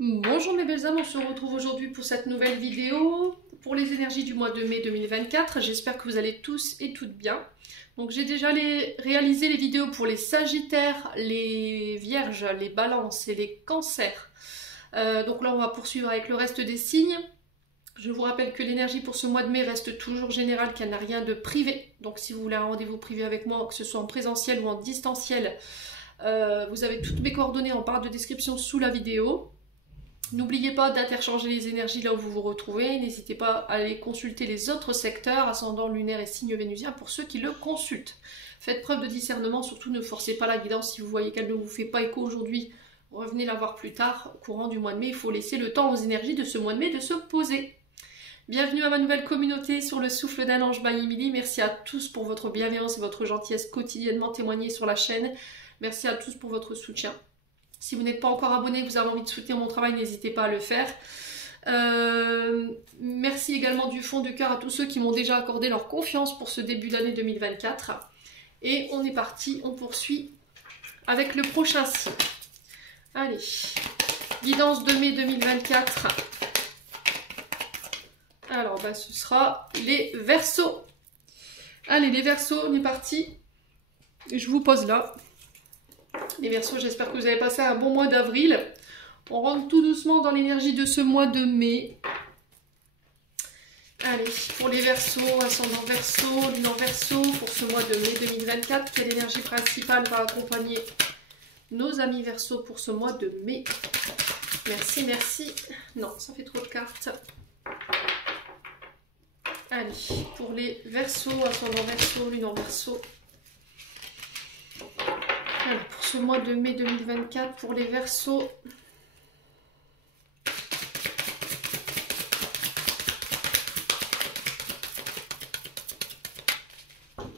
Bonjour mes belles âmes, on se retrouve aujourd'hui pour cette nouvelle vidéo pour les énergies du mois de mai 2024. J'espère que vous allez tous et toutes bien. Donc j'ai déjà réalisé les vidéos pour les sagittaires, les vierges, les balances et les cancers. Donc là on va poursuivre avec le reste des signes. Je vous rappelle que l'énergie pour ce mois de mai reste toujours générale, qu'elle n'a rien de privé. Donc si vous voulez un rendez-vous privé avec moi, que ce soit en présentiel ou en distanciel, vous avez toutes mes coordonnées en barre de description sous la vidéo. N'oubliez pas d'interchanger les énergies là où vous vous retrouvez. N'hésitez pas à aller consulter les autres secteurs, ascendant lunaire et signe vénusien, pour ceux qui le consultent. Faites preuve de discernement, surtout ne forcez pas la guidance si vous voyez qu'elle ne vous fait pas écho aujourd'hui. Revenez la voir plus tard, au courant du mois de mai. Il faut laisser le temps aux énergies de ce mois de mai de se poser. Bienvenue à ma nouvelle communauté sur le souffle d'un ange by Emily. Merci à tous pour votre bienveillance et votre gentillesse quotidiennement témoignée sur la chaîne. Merci à tous pour votre soutien. Si vous n'êtes pas encore abonné, que vous avez envie de soutenir mon travail, n'hésitez pas à le faire. Merci également du fond du cœur à tous ceux qui m'ont déjà accordé leur confiance pour ce début d'année 2024. Et on est parti, on poursuit avec le prochain signe. Allez, guidance de mai 2024. Alors, ce sera les Verseaux. Allez, les Verseaux, on est parti. Je vous pose là. Les Verseaux, j'espère que vous avez passé un bon mois d'avril. On rentre tout doucement dans l'énergie de ce mois de mai. Allez, pour les Verseaux, ascendant Verseau, lune en Verseau, pour ce mois de mai 2024, quelle énergie principale va accompagner nos amis Verseaux pour ce mois de mai? Merci, merci. Non, ça fait trop de cartes. Allez, pour les Verseaux, ascendant Verseau, lune en Verseau. Alors, pour ce mois de mai 2024, pour les Verseaux,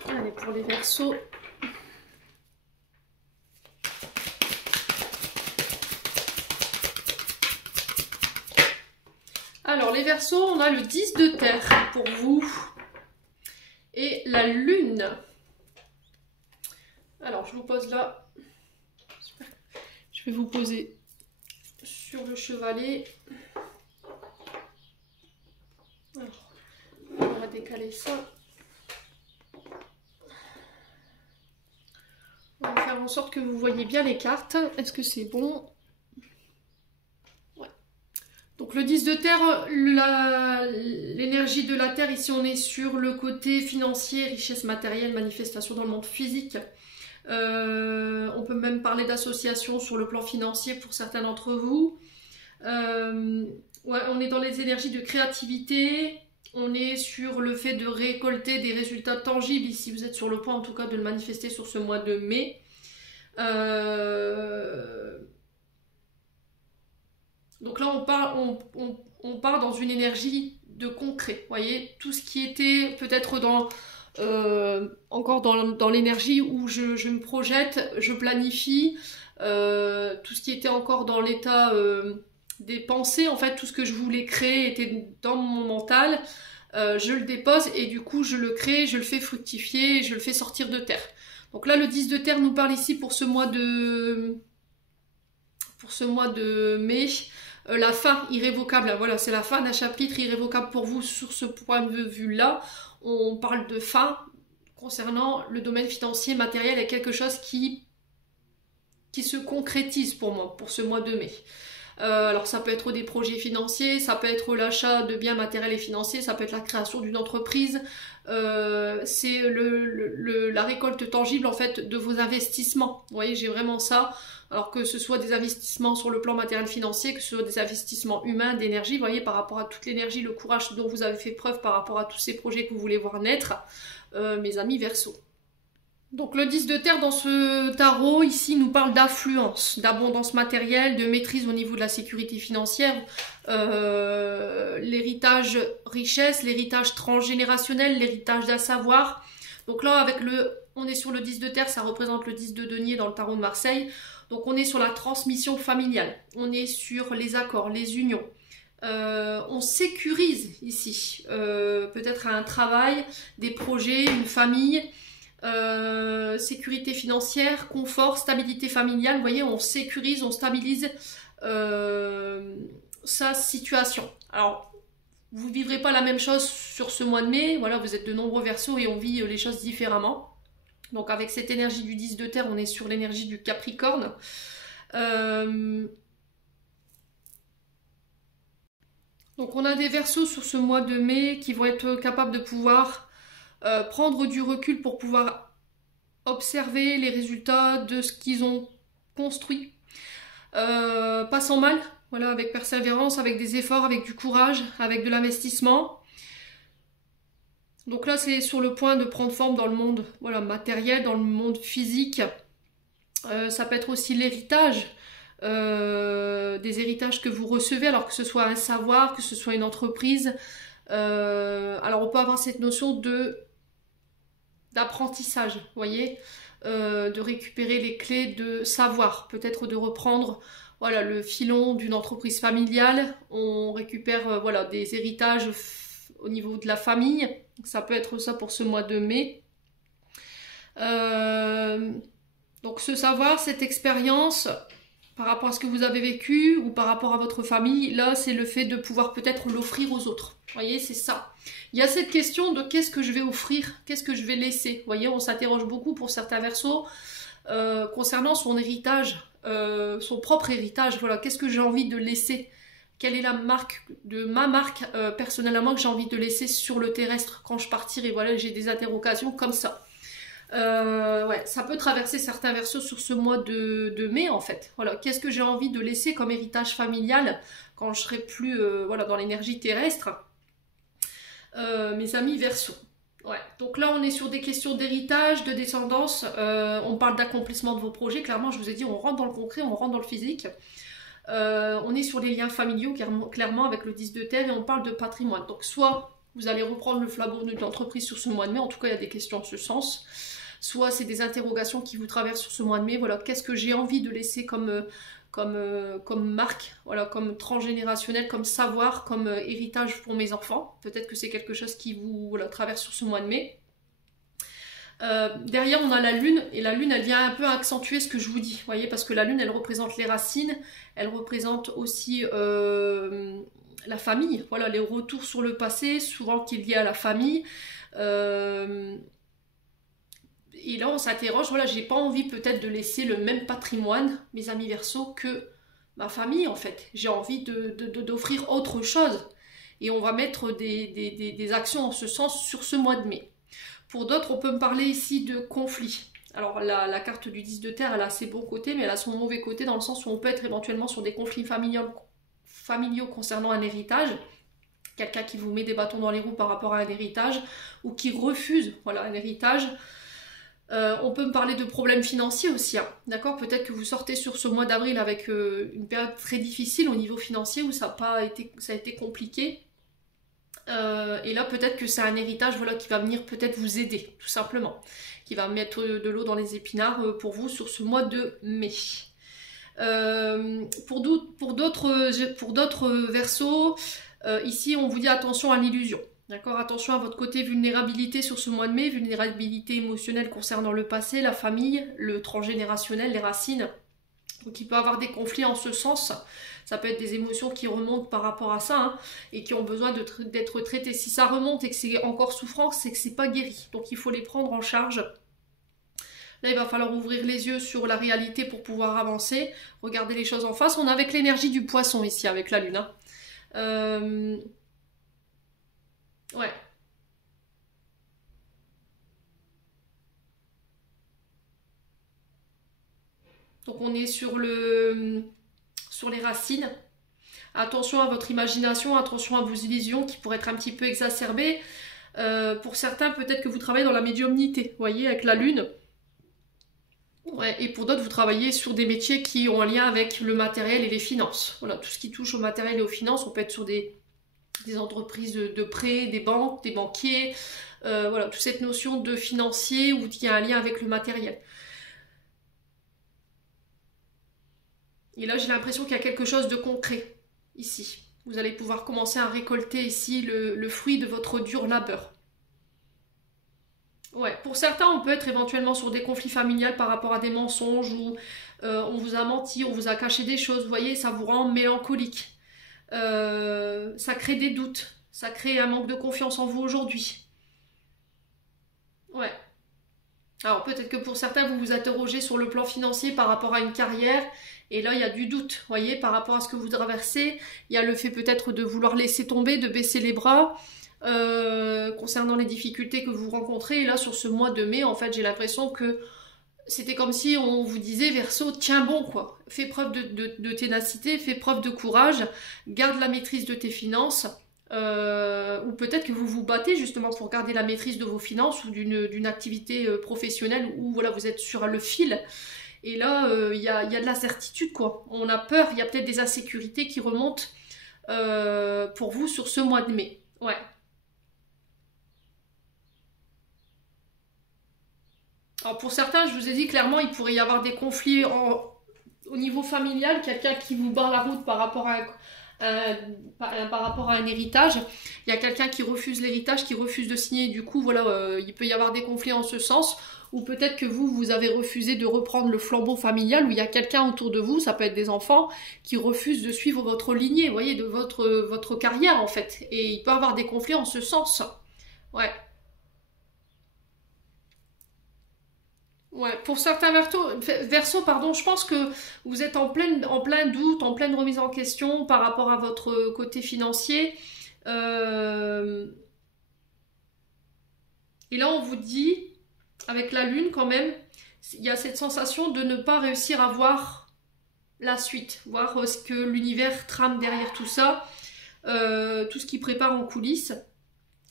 allez, pour les Verseaux, alors les Verseaux, on a le 10 de terre pour vous et la lune. Alors, je vous pose là. Je vais vous poser sur le chevalet. Alors, on va décaler ça. On va faire en sorte que vous voyez bien les cartes. Est-ce que c'est bon? Ouais. Donc le 10 de terre, l'énergie de la terre, ici on est sur le côté financier, richesse matérielle, manifestation dans le monde physique. On peut même parler d'association sur le plan financier pour certains d'entre vous. Ouais, on est dans les énergies de créativité. On est sur le fait de récolter des résultats tangibles. Ici, vous êtes sur le point en tout cas de le manifester sur ce mois de mai. Donc là, on part dans une énergie de concret. Vous voyez, tout ce qui était peut-être encore dans l'énergie où je me projette, je planifie, tout ce qui était encore dans l'état des pensées, en fait tout ce que je voulais créer était dans mon mental, je le dépose et du coup je le crée, je le fais fructifier, je le fais sortir de terre. Donc là le 10 de terre nous parle ici pour ce mois de mai, la fin irrévocable, voilà, c'est la fin d'un chapitre irrévocable pour vous sur ce point de vue là. On parle de fin concernant le domaine financier, matériel, et quelque chose qui se concrétise pour moi, pour ce mois de mai. Alors ça peut être des projets financiers, ça peut être l'achat de biens matériels et financiers, ça peut être la création d'une entreprise, c'est la récolte tangible en fait de vos investissements. Vous voyez, j'ai vraiment ça. Alors que ce soit des investissements sur le plan matériel financier, que ce soit des investissements humains, d'énergie, vous voyez, par rapport à toute l'énergie, le courage dont vous avez fait preuve par rapport à tous ces projets que vous voulez voir naître, mes amis Verseaux. Donc le 10 de terre dans ce tarot, ici, nous parle d'affluence, d'abondance matérielle, de maîtrise au niveau de la sécurité financière, l'héritage richesse, l'héritage transgénérationnel, l'héritage d'un savoir. Donc là, on est sur le 10 de terre, ça représente le 10 de denier dans le tarot de Marseille. Donc on est sur la transmission familiale, on est sur les accords, les unions. On sécurise ici, peut-être un travail, des projets, une famille. sécurité financière, confort, stabilité familiale. Vous voyez, on sécurise, on stabilise sa situation. Alors, vous ne vivrez pas la même chose sur ce mois de mai. Voilà, vous êtes de nombreux Verseaux et on vit les choses différemment. Donc avec cette énergie du 10 de terre, on est sur l'énergie du Capricorne. Donc on a des Verseaux sur ce mois de mai qui vont être capables de pouvoir prendre du recul pour pouvoir observer les résultats de ce qu'ils ont construit. Pas sans mal, voilà, avec persévérance, avec des efforts, avec du courage, avec de l'investissement. Donc là, c'est sur le point de prendre forme dans le monde, voilà, matériel, dans le monde physique. Ça peut être aussi l'héritage, des héritages que vous recevez, alors que ce soit un savoir, que ce soit une entreprise. Alors on peut avoir cette notion d'apprentissage, vous voyez, de récupérer les clés de savoir, peut-être de reprendre voilà, le filon d'une entreprise familiale. On récupère voilà, des héritages au niveau de la famille. Ça peut être ça pour ce mois de mai. Donc ce savoir, cette expérience, par rapport à ce que vous avez vécu ou par rapport à votre famille, là c'est le fait de pouvoir peut-être l'offrir aux autres. Vous voyez, c'est ça. Il y a cette question de qu'est-ce que je vais offrir, qu'est-ce que je vais laisser. Vous voyez, on s'interroge beaucoup pour certains Verseaux concernant son héritage, son propre héritage. Voilà, qu'est-ce que j'ai envie de laisser? Quelle est la marque de ma marque personnellement que j'ai envie de laisser sur le terrestre quand je partirai? Voilà, j'ai des interrogations comme ça. Ouais, ça peut traverser certains Verseaux sur ce mois de mai en fait. Voilà, qu'est-ce que j'ai envie de laisser comme héritage familial quand je serai plus voilà, dans l'énergie terrestre? Mes amis Verseaux. Ouais, donc là on est sur des questions d'héritage, de descendance. On parle d'accomplissement de vos projets. Clairement, je vous ai dit, on rentre dans le concret, on rentre dans le physique. On est sur les liens familiaux clairement avec le 10 de terre et on parle de patrimoine. Donc soit vous allez reprendre le flambeau de l'entreprise sur ce mois de mai, en tout cas il y a des questions en ce sens. Soit c'est des interrogations qui vous traversent sur ce mois de mai. Voilà, qu'est-ce que j'ai envie de laisser comme marque, voilà, comme transgénérationnel, comme savoir, comme héritage pour mes enfants. Peut-être que c'est quelque chose qui vous voilà, traverse sur ce mois de mai. Derrière on a la lune, et la lune elle vient un peu accentuer ce que je vous dis, vous voyez, parce que la lune elle représente les racines, elle représente aussi la famille, voilà, les retours sur le passé, souvent qui est lié à la famille. Et là on s'interroge, voilà, j'ai pas envie peut-être de laisser le même patrimoine, mes amis Verseaux, que ma famille en fait. J'ai envie d'offrir autre chose. Et on va mettre des actions en ce sens sur ce mois de mai. Pour d'autres, on peut me parler ici de conflit. Alors la carte du 10 de terre, elle a ses bons côtés, mais elle a son mauvais côté dans le sens où on peut être éventuellement sur des conflits familiaux concernant un héritage. Quelqu'un qui vous met des bâtons dans les roues par rapport à un héritage, ou qui refuse voilà, un héritage. On peut me parler de problèmes financiers aussi, hein, d'accord? Peut-être que vous sortez sur ce mois d'avril avec une période très difficile au niveau financier où ça a été compliqué. Et là, peut-être que c'est un héritage voilà, qui va venir peut-être vous aider, tout simplement. Qui va mettre de l'eau dans les épinards pour vous sur ce mois de mai. Pour d'autres Verseaux, ici, on vous dit attention à l'illusion. D'accord, attention à votre côté vulnérabilité sur ce mois de mai, vulnérabilité émotionnelle concernant le passé, la famille, le transgénérationnel, les racines. Donc il peut y avoir des conflits en ce sens. Ça peut être des émotions qui remontent par rapport à ça hein, et qui ont besoin d'être traitées. Si ça remonte et que c'est encore souffrant, c'est que c'est pas guéri. Donc il faut les prendre en charge. Là, il va falloir ouvrir les yeux sur la réalité pour pouvoir avancer. Regarder les choses en face. On est avec l'énergie du poisson ici, avec la lune. Hein. Ouais. Donc on est sur les racines. Attention à votre imagination, attention à vos illusions qui pourraient être un petit peu exacerbées. Pour certains, peut-être que vous travaillez dans la médiumnité, vous voyez, avec la lune. Ouais, et pour d'autres, vous travaillez sur des métiers qui ont un lien avec le matériel et les finances. Voilà, tout ce qui touche au matériel et aux finances, on peut être sur des entreprises de prêt, des banques, des banquiers, voilà, toute cette notion de financier où il y a un lien avec le matériel. Et là, j'ai l'impression qu'il y a quelque chose de concret, ici. Vous allez pouvoir commencer à récolter ici le fruit de votre dur labeur. Ouais, pour certains, on peut être éventuellement sur des conflits familiaux par rapport à des mensonges ou on vous a menti, on vous a caché des choses, vous voyez, ça vous rend mélancolique. Ça crée des doutes, ça crée un manque de confiance en vous aujourd'hui. Ouais. Alors peut-être que pour certains, vous vous interrogez sur le plan financier par rapport à une carrière, et là il y a du doute, vous voyez, par rapport à ce que vous traversez, il y a le fait peut-être de vouloir laisser tomber, de baisser les bras, concernant les difficultés que vous rencontrez, et là sur ce mois de mai, en fait, j'ai l'impression que c'était comme si on vous disait, Verseau, tiens bon quoi, fais preuve de ténacité, fais preuve de courage, garde la maîtrise de tes finances, ou peut-être que vous vous battez justement pour garder la maîtrise de vos finances ou d'une activité professionnelle où voilà, vous êtes sur le fil. Et là, il y a de l'incertitude quoi. On a peur, il y a peut-être des insécurités qui remontent pour vous sur ce mois de mai. Ouais. Alors pour certains, je vous ai dit clairement, il pourrait y avoir des conflits au niveau familial, quelqu'un qui vous barre la route par rapport à par rapport à un héritage. Il y a quelqu'un qui refuse l'héritage, qui refuse de signer, du coup voilà, il peut y avoir des conflits en ce sens, ou peut-être que vous avez refusé de reprendre le flambeau familial, où il y a quelqu'un autour de vous, ça peut être des enfants, qui refusent de suivre votre lignée, vous voyez, de votre carrière en fait, et il peut y avoir des conflits en ce sens. Ouais. Ouais, pour certains versos, pardon, je pense que vous êtes en plein doute, en pleine remise en question par rapport à votre côté financier. Euh, Et là, on vous dit, avec la lune quand même, il y a cette sensation de ne pas réussir à voir la suite, voir ce que l'univers trame derrière tout ça, tout ce qui prépare en coulisses.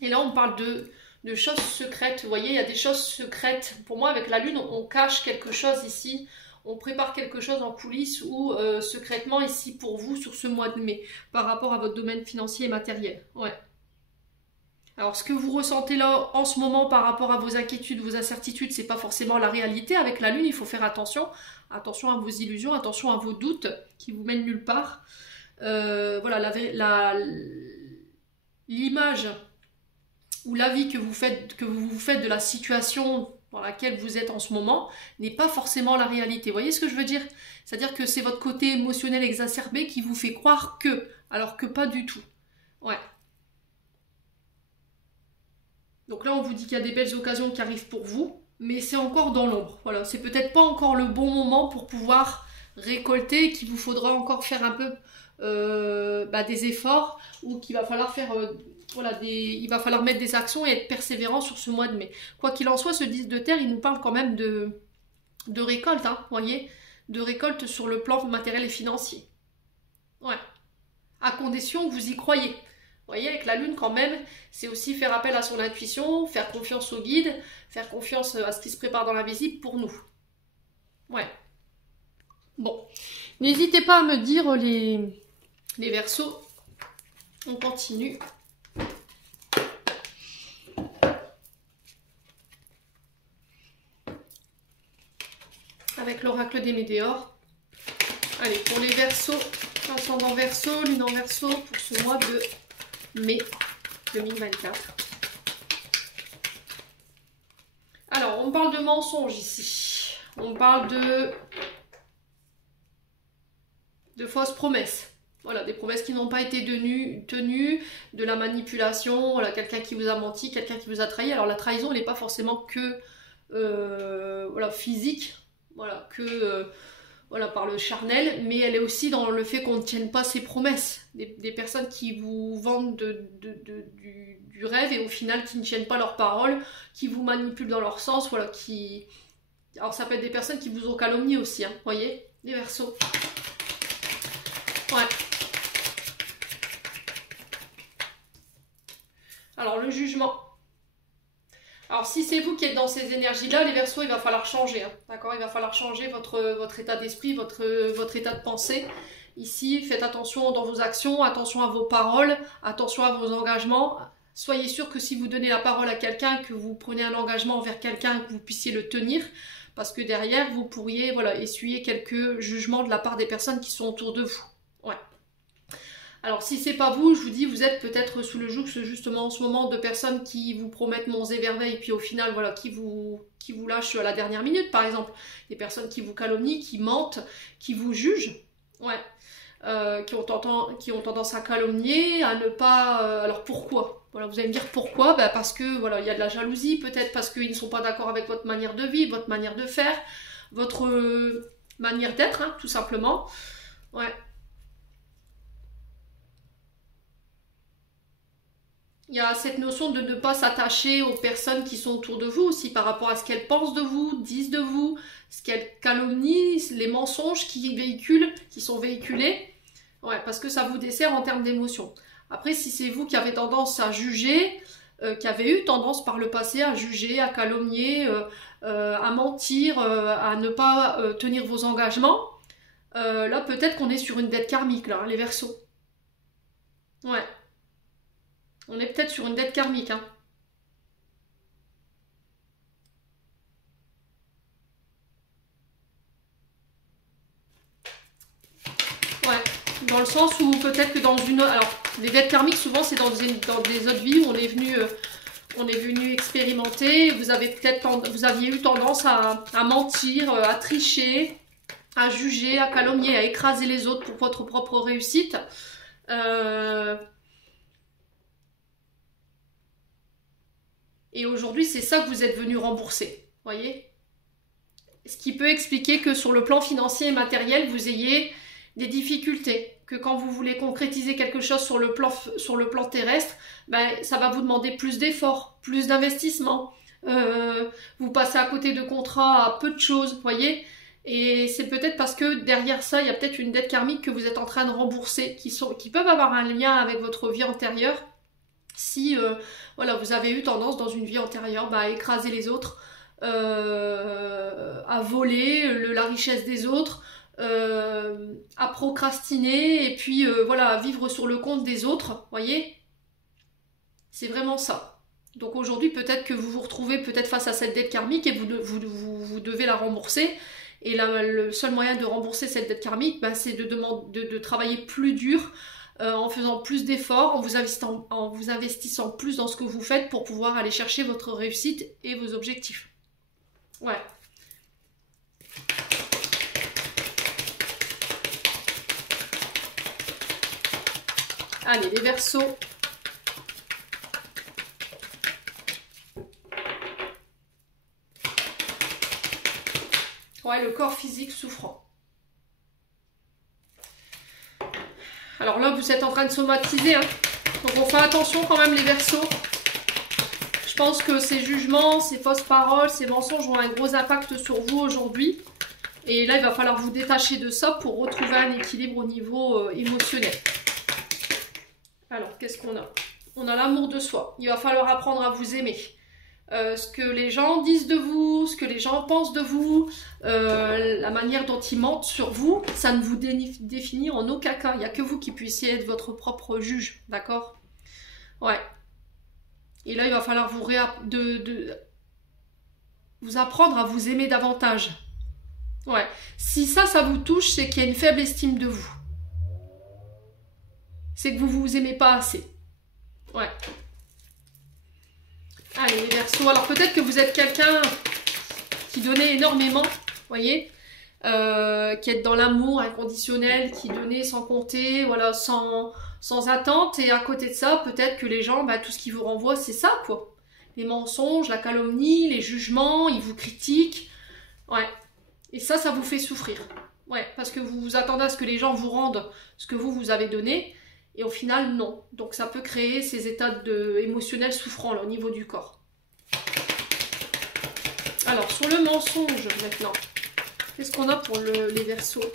Et là, on parle de choses secrètes. Vous voyez, il y a des choses secrètes. Pour moi, avec la lune, on cache quelque chose ici. On prépare quelque chose en coulisses ou secrètement ici pour vous sur ce mois de mai par rapport à votre domaine financier et matériel. Ouais. Alors, ce que vous ressentez là en ce moment par rapport à vos inquiétudes, vos incertitudes, c'est pas forcément la réalité. Avec la lune, il faut faire attention. Attention à vos illusions, attention à vos doutes qui vous mènent nulle part. Voilà, l'image ou l'avis que vous vous faites de la situation dans laquelle vous êtes en ce moment n'est pas forcément la réalité. Vous voyez ce que je veux dire? C'est-à-dire que c'est votre côté émotionnel exacerbé qui vous fait croire que, alors que pas du tout. Ouais. Donc là, on vous dit qu'il y a des belles occasions qui arrivent pour vous, mais c'est encore dans l'ombre. Voilà, c'est peut-être pas encore le bon moment pour pouvoir récolter, qu'il vous faudra encore faire un peu des efforts, ou qu'il va falloir faire voilà, il va falloir mettre des actions et être persévérant sur ce mois de mai. Quoi qu'il en soit, ce 10 de terre, il nous parle quand même de récolte, hein, voyez, de récolte sur le plan matériel et financier. Ouais. À condition que vous y croyez. Vous voyez, avec la lune quand même, c'est aussi faire appel à son intuition, faire confiance au guide, faire confiance à ce qui se prépare dans l'invisible pour nous. Ouais. Bon. N'hésitez pas à me dire les versos. On continue. Avec l'oracle des météores. Allez, pour les versos, ascendant verso, lune en verso, pour ce mois de mai 2024. Alors, on parle de mensonges ici. On parle de fausses promesses. Voilà, des promesses qui n'ont pas été tenues, de la manipulation, voilà, quelqu'un qui vous a menti, quelqu'un qui vous a trahi. Alors la trahison, elle n'est pas forcément que voilà, physique, voilà, que voilà, par le charnel, mais elle est aussi dans le fait qu'on ne tienne pas ses promesses. Des personnes qui vous vendent du rêve et au final qui ne tiennent pas leurs paroles, qui vous manipulent dans leur sens, voilà, qui... Alors ça peut être des personnes qui vous ont calomnié aussi, hein, voyez, les Verseaux. Ouais. Alors le jugement. Alors si c'est vous qui êtes dans ces énergies-là, les Verseaux, il va falloir changer. Hein, d'accord, il va falloir changer votre état d'esprit, votre état de pensée. Ici, faites attention dans vos actions, attention à vos paroles, attention à vos engagements. Soyez sûr que si vous donnez la parole à quelqu'un, que vous prenez un engagement envers quelqu'un, que vous puissiez le tenir, parce que derrière, vous pourriez voilà, essuyer quelques jugements de la part des personnes qui sont autour de vous. Ouais. Alors si c'est pas vous, je vous dis, vous êtes peut-être sous le joug justement en ce moment de personnes qui vous promettent monts et merveilles, et puis au final, voilà, qui vous lâchent à la dernière minute, par exemple. Des personnes qui vous calomnient, qui mentent, qui vous jugent, ouais. Qui ont tendance à calomnier, à ne pas... alors pourquoi? Voilà, vous allez me dire pourquoi? Ben parce que voilà, il y a de la jalousie, peut-être parce qu'ils ne sont pas d'accord avec votre manière de vivre, votre manière de faire, votre manière d'être, hein, tout simplement. Ouais. Il y a cette notion de ne pas s'attacher aux personnes qui sont autour de vous aussi par rapport à ce qu'elles pensent de vous, disent de vous, ce qu'elles calomnient, les mensonges qui sont véhiculés. Ouais, parce que ça vous dessert en termes d'émotions. Après, si c'est vous qui avez tendance à juger, qui avez eu tendance par le passé à juger, à calomnier, à mentir, à ne pas tenir vos engagements, là peut-être qu'on est sur une dette karmique, là, hein, les Verseaux. Ouais. On est peut-être sur une dette karmique, hein. Ouais, dans le sens où peut-être que dans une autre... Alors, les dettes karmiques, souvent, c'est dans des autres vies où on est venu expérimenter. Vous aviez eu tendance à mentir, à tricher, à juger, à calomnier, à écraser les autres pour votre propre réussite. Et aujourd'hui, c'est ça que vous êtes venu rembourser, voyez? Ce qui peut expliquer que sur le plan financier et matériel, vous ayez des difficultés. Que quand vous voulez concrétiser quelque chose sur le plan terrestre, ben, ça va vous demander plus d'efforts, plus d'investissement. Vous passez à côté de contrats à peu de choses, voyez? Et c'est peut-être parce que derrière ça, il y a peut-être une dette karmique que vous êtes en train de rembourser, qui peuvent avoir un lien avec votre vie antérieure. Si voilà, vous avez eu tendance dans une vie antérieure à écraser les autres, à voler la richesse des autres, à procrastiner et puis voilà, à vivre sur le compte des autres, voyez? C'est vraiment ça. Donc aujourd'hui, peut-être que vous vous retrouvez peut-être face à cette dette karmique et vous devez la rembourser. Et le seul moyen de rembourser cette dette karmique, c'est de travailler plus dur, en faisant plus d'efforts, en vous investissant plus dans ce que vous faites pour pouvoir aller chercher votre réussite et vos objectifs. Ouais. Allez, les Verseaux. Ouais, le corps physique souffrant. Alors là, vous êtes en train de somatiser, hein. Donc on fait attention quand même les Verseaux. Je pense que ces jugements, ces fausses paroles, ces mensonges ont un gros impact sur vous aujourd'hui. Et là, il va falloir vous détacher de ça pour retrouver un équilibre au niveau émotionnel. Alors, qu'est-ce qu'on a? On a l'amour de soi. Il va falloir apprendre à vous aimer. Ce que les gens disent de vous, ce que les gens pensent de vous, la manière dont ils mentent sur vous, ça ne vous définit en aucun cas. Il n'y a que vous qui puissiez être votre propre juge, d'accord? Ouais. Et là, il va falloir vous apprendre à vous aimer davantage. Ouais. Si ça vous touche, c'est qu'il y a une faible estime de vous. C'est que vous vous aimez pas assez. Ouais. Allez, les Verseaux. Alors peut-être que vous êtes quelqu'un qui donnait énormément, voyez, qui est dans l'amour inconditionnel, qui donnait sans compter, voilà, sans attente. Et à côté de ça, peut-être que les gens, tout ce qu'ils vous renvoient, c'est ça, quoi. Les mensonges, la calomnie, les jugements, ils vous critiquent. Ouais. Et ça vous fait souffrir. Ouais, parce que vous vous attendez à ce que les gens vous rendent ce que vous avez donné. Et au final, non. Donc ça peut créer ces états émotionnels souffrants là, au niveau du corps. Alors, sur le mensonge, maintenant. Qu'est-ce qu'on a pour les Verseaux?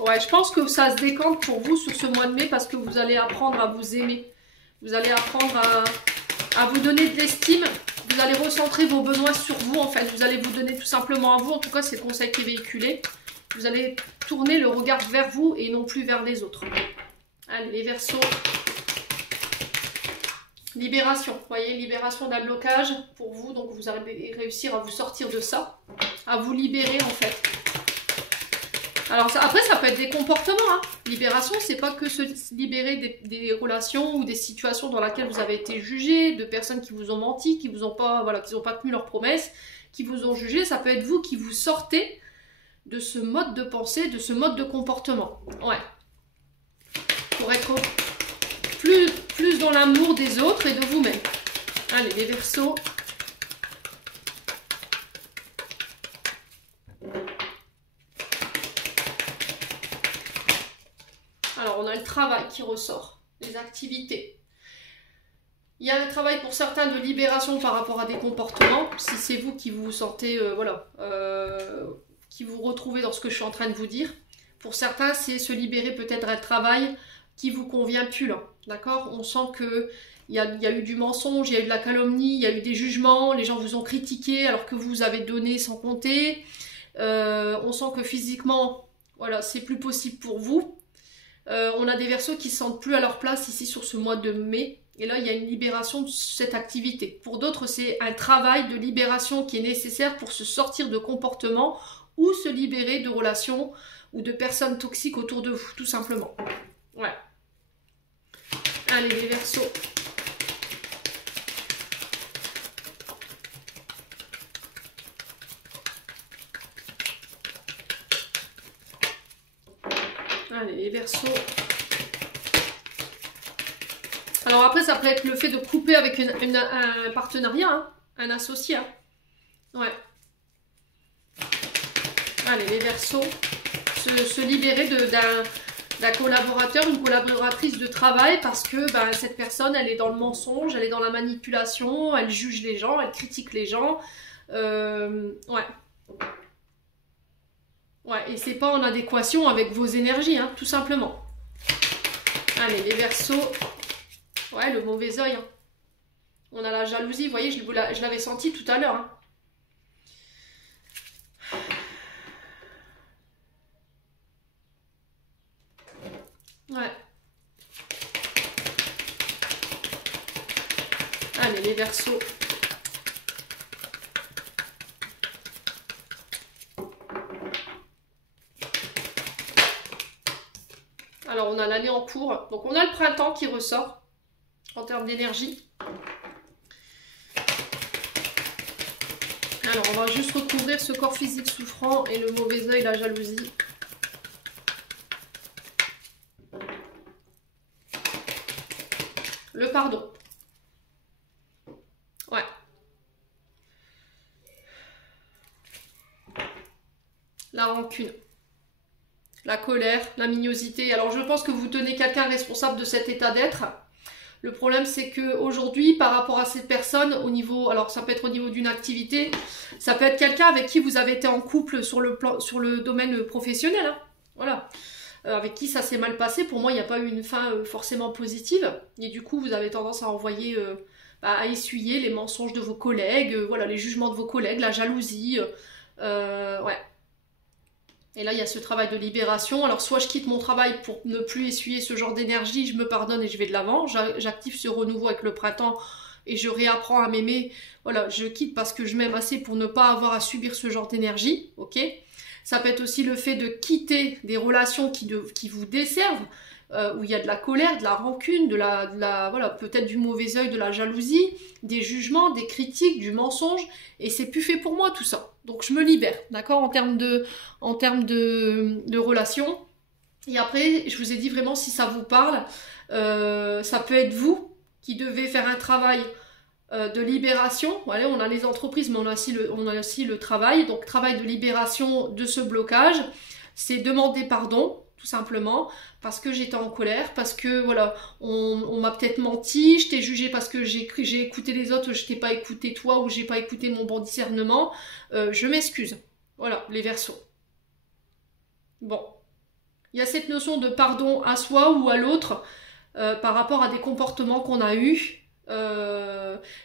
Ouais, je pense que ça se décante pour vous sur ce mois de mai parce que vous allez apprendre à vous aimer. Vous allez apprendre à vous donner de l'estime. Vous allez recentrer vos besoins sur vous, en fait. Vous allez vous donner tout simplement à vous. En tout cas, c'est le conseil qui est véhiculé. Vous allez tourner le regard vers vous et non plus vers les autres. Allez, les Verseaux. Libération. Vous voyez, libération d'un blocage pour vous. Donc, vous allez réussir à vous sortir de ça. À vous libérer, en fait. Alors après, ça peut être des comportements. Hein. Libération, c'est pas que se libérer des relations ou des situations dans lesquelles vous avez été jugé, de personnes qui vous ont menti, qui vous ont pas, voilà, qui n'ont pas tenu leurs promesses, qui vous ont jugé. Ça peut être vous qui vous sortez de ce mode de pensée, de ce mode de comportement. Ouais. Pour être plus dans l'amour des autres et de vous-même. Allez, les Verseaux. Alors, on a le travail qui ressort, les activités. Il y a un travail pour certains de libération par rapport à des comportements. Si c'est vous qui vous sentez, qui vous retrouvez dans ce que je suis en train de vous dire. Pour certains, c'est se libérer peut-être d'un travail qui vous convient plus là. D'accord? On sent que il y a eu du mensonge, il y a eu de la calomnie, il y a eu des jugements, les gens vous ont critiqué alors que vous avez donné sans compter. On sent que physiquement, voilà, c'est plus possible pour vous. On a des Verseaux qui ne se sentent plus à leur place ici sur ce mois de mai. Et là, il y a une libération de cette activité. Pour d'autres, c'est un travail de libération qui est nécessaire pour se sortir de comportements ou se libérer de relations ou de personnes toxiques autour de vous, tout simplement. Ouais. Allez, les Verseaux. Allez, les Verseaux. Alors après, ça peut être le fait de couper avec un partenariat, hein, un associé. Hein. Ouais. Allez, les Verseaux. Se libérer d'un collaborateur, une collaboratrice de travail parce que cette personne, elle est dans le mensonge, elle est dans la manipulation, elle juge les gens, elle critique les gens. Ouais. Ouais, et c'est pas en adéquation avec vos énergies, hein, tout simplement. Allez, les Verseaux. Ouais, le mauvais œil. Hein. On a la jalousie, vous voyez, je l'avais senti tout à l'heure. Hein. Ouais. Allez, les Verseaux. Alors, on a l'année en cours. Donc, on a le printemps qui ressort en termes d'énergie. Alors, on va juste recouvrir ce corps physique souffrant et le mauvais œil, la jalousie. Le pardon. Ouais. La rancune. La colère, la mignosité. Alors, je pense que vous tenez quelqu'un responsable de cet état d'être. Le problème, c'est qu'aujourd'hui, par rapport à cette personne, au niveau, alors ça peut être au niveau d'une activité, ça peut être quelqu'un avec qui vous avez été en couple sur le domaine professionnel. Hein. Voilà. Avec qui ça s'est mal passé. Pour moi, il n'y a pas eu une fin forcément positive. Et du coup, vous avez tendance à envoyer, à essuyer les mensonges de vos collègues, voilà, les jugements de vos collègues, la jalousie. Ouais. Et là, il y a ce travail de libération. Alors, soit je quitte mon travail pour ne plus essuyer ce genre d'énergie, je me pardonne et je vais de l'avant. J'active ce renouveau avec le printemps et je réapprends à m'aimer. Voilà, je quitte parce que je m'aime assez pour ne pas avoir à subir ce genre d'énergie. Ok ? Ça peut être aussi le fait de quitter des relations qui vous desservent, où il y a de la colère, de la rancune, voilà, peut-être du mauvais œil, de la jalousie, des jugements, des critiques, du mensonge, et c'est plus fait pour moi tout ça. Donc je me libère, d'accord, en termes de relations. Et après, je vous ai dit vraiment si ça vous parle, ça peut être vous qui devez faire un travail de libération. Voilà, on a les entreprises, mais on a aussi le travail. Donc travail de libération de ce blocage, c'est demander pardon, tout simplement, parce que j'étais en colère, parce que voilà, on m'a peut-être menti, je t'ai jugé parce que j'ai écouté les autres, je t'ai pas écouté toi, ou j'ai pas écouté mon bon discernement, je m'excuse. Voilà, les Verseaux. Bon. Il y a cette notion de pardon à soi ou à l'autre par rapport à des comportements qu'on a eus.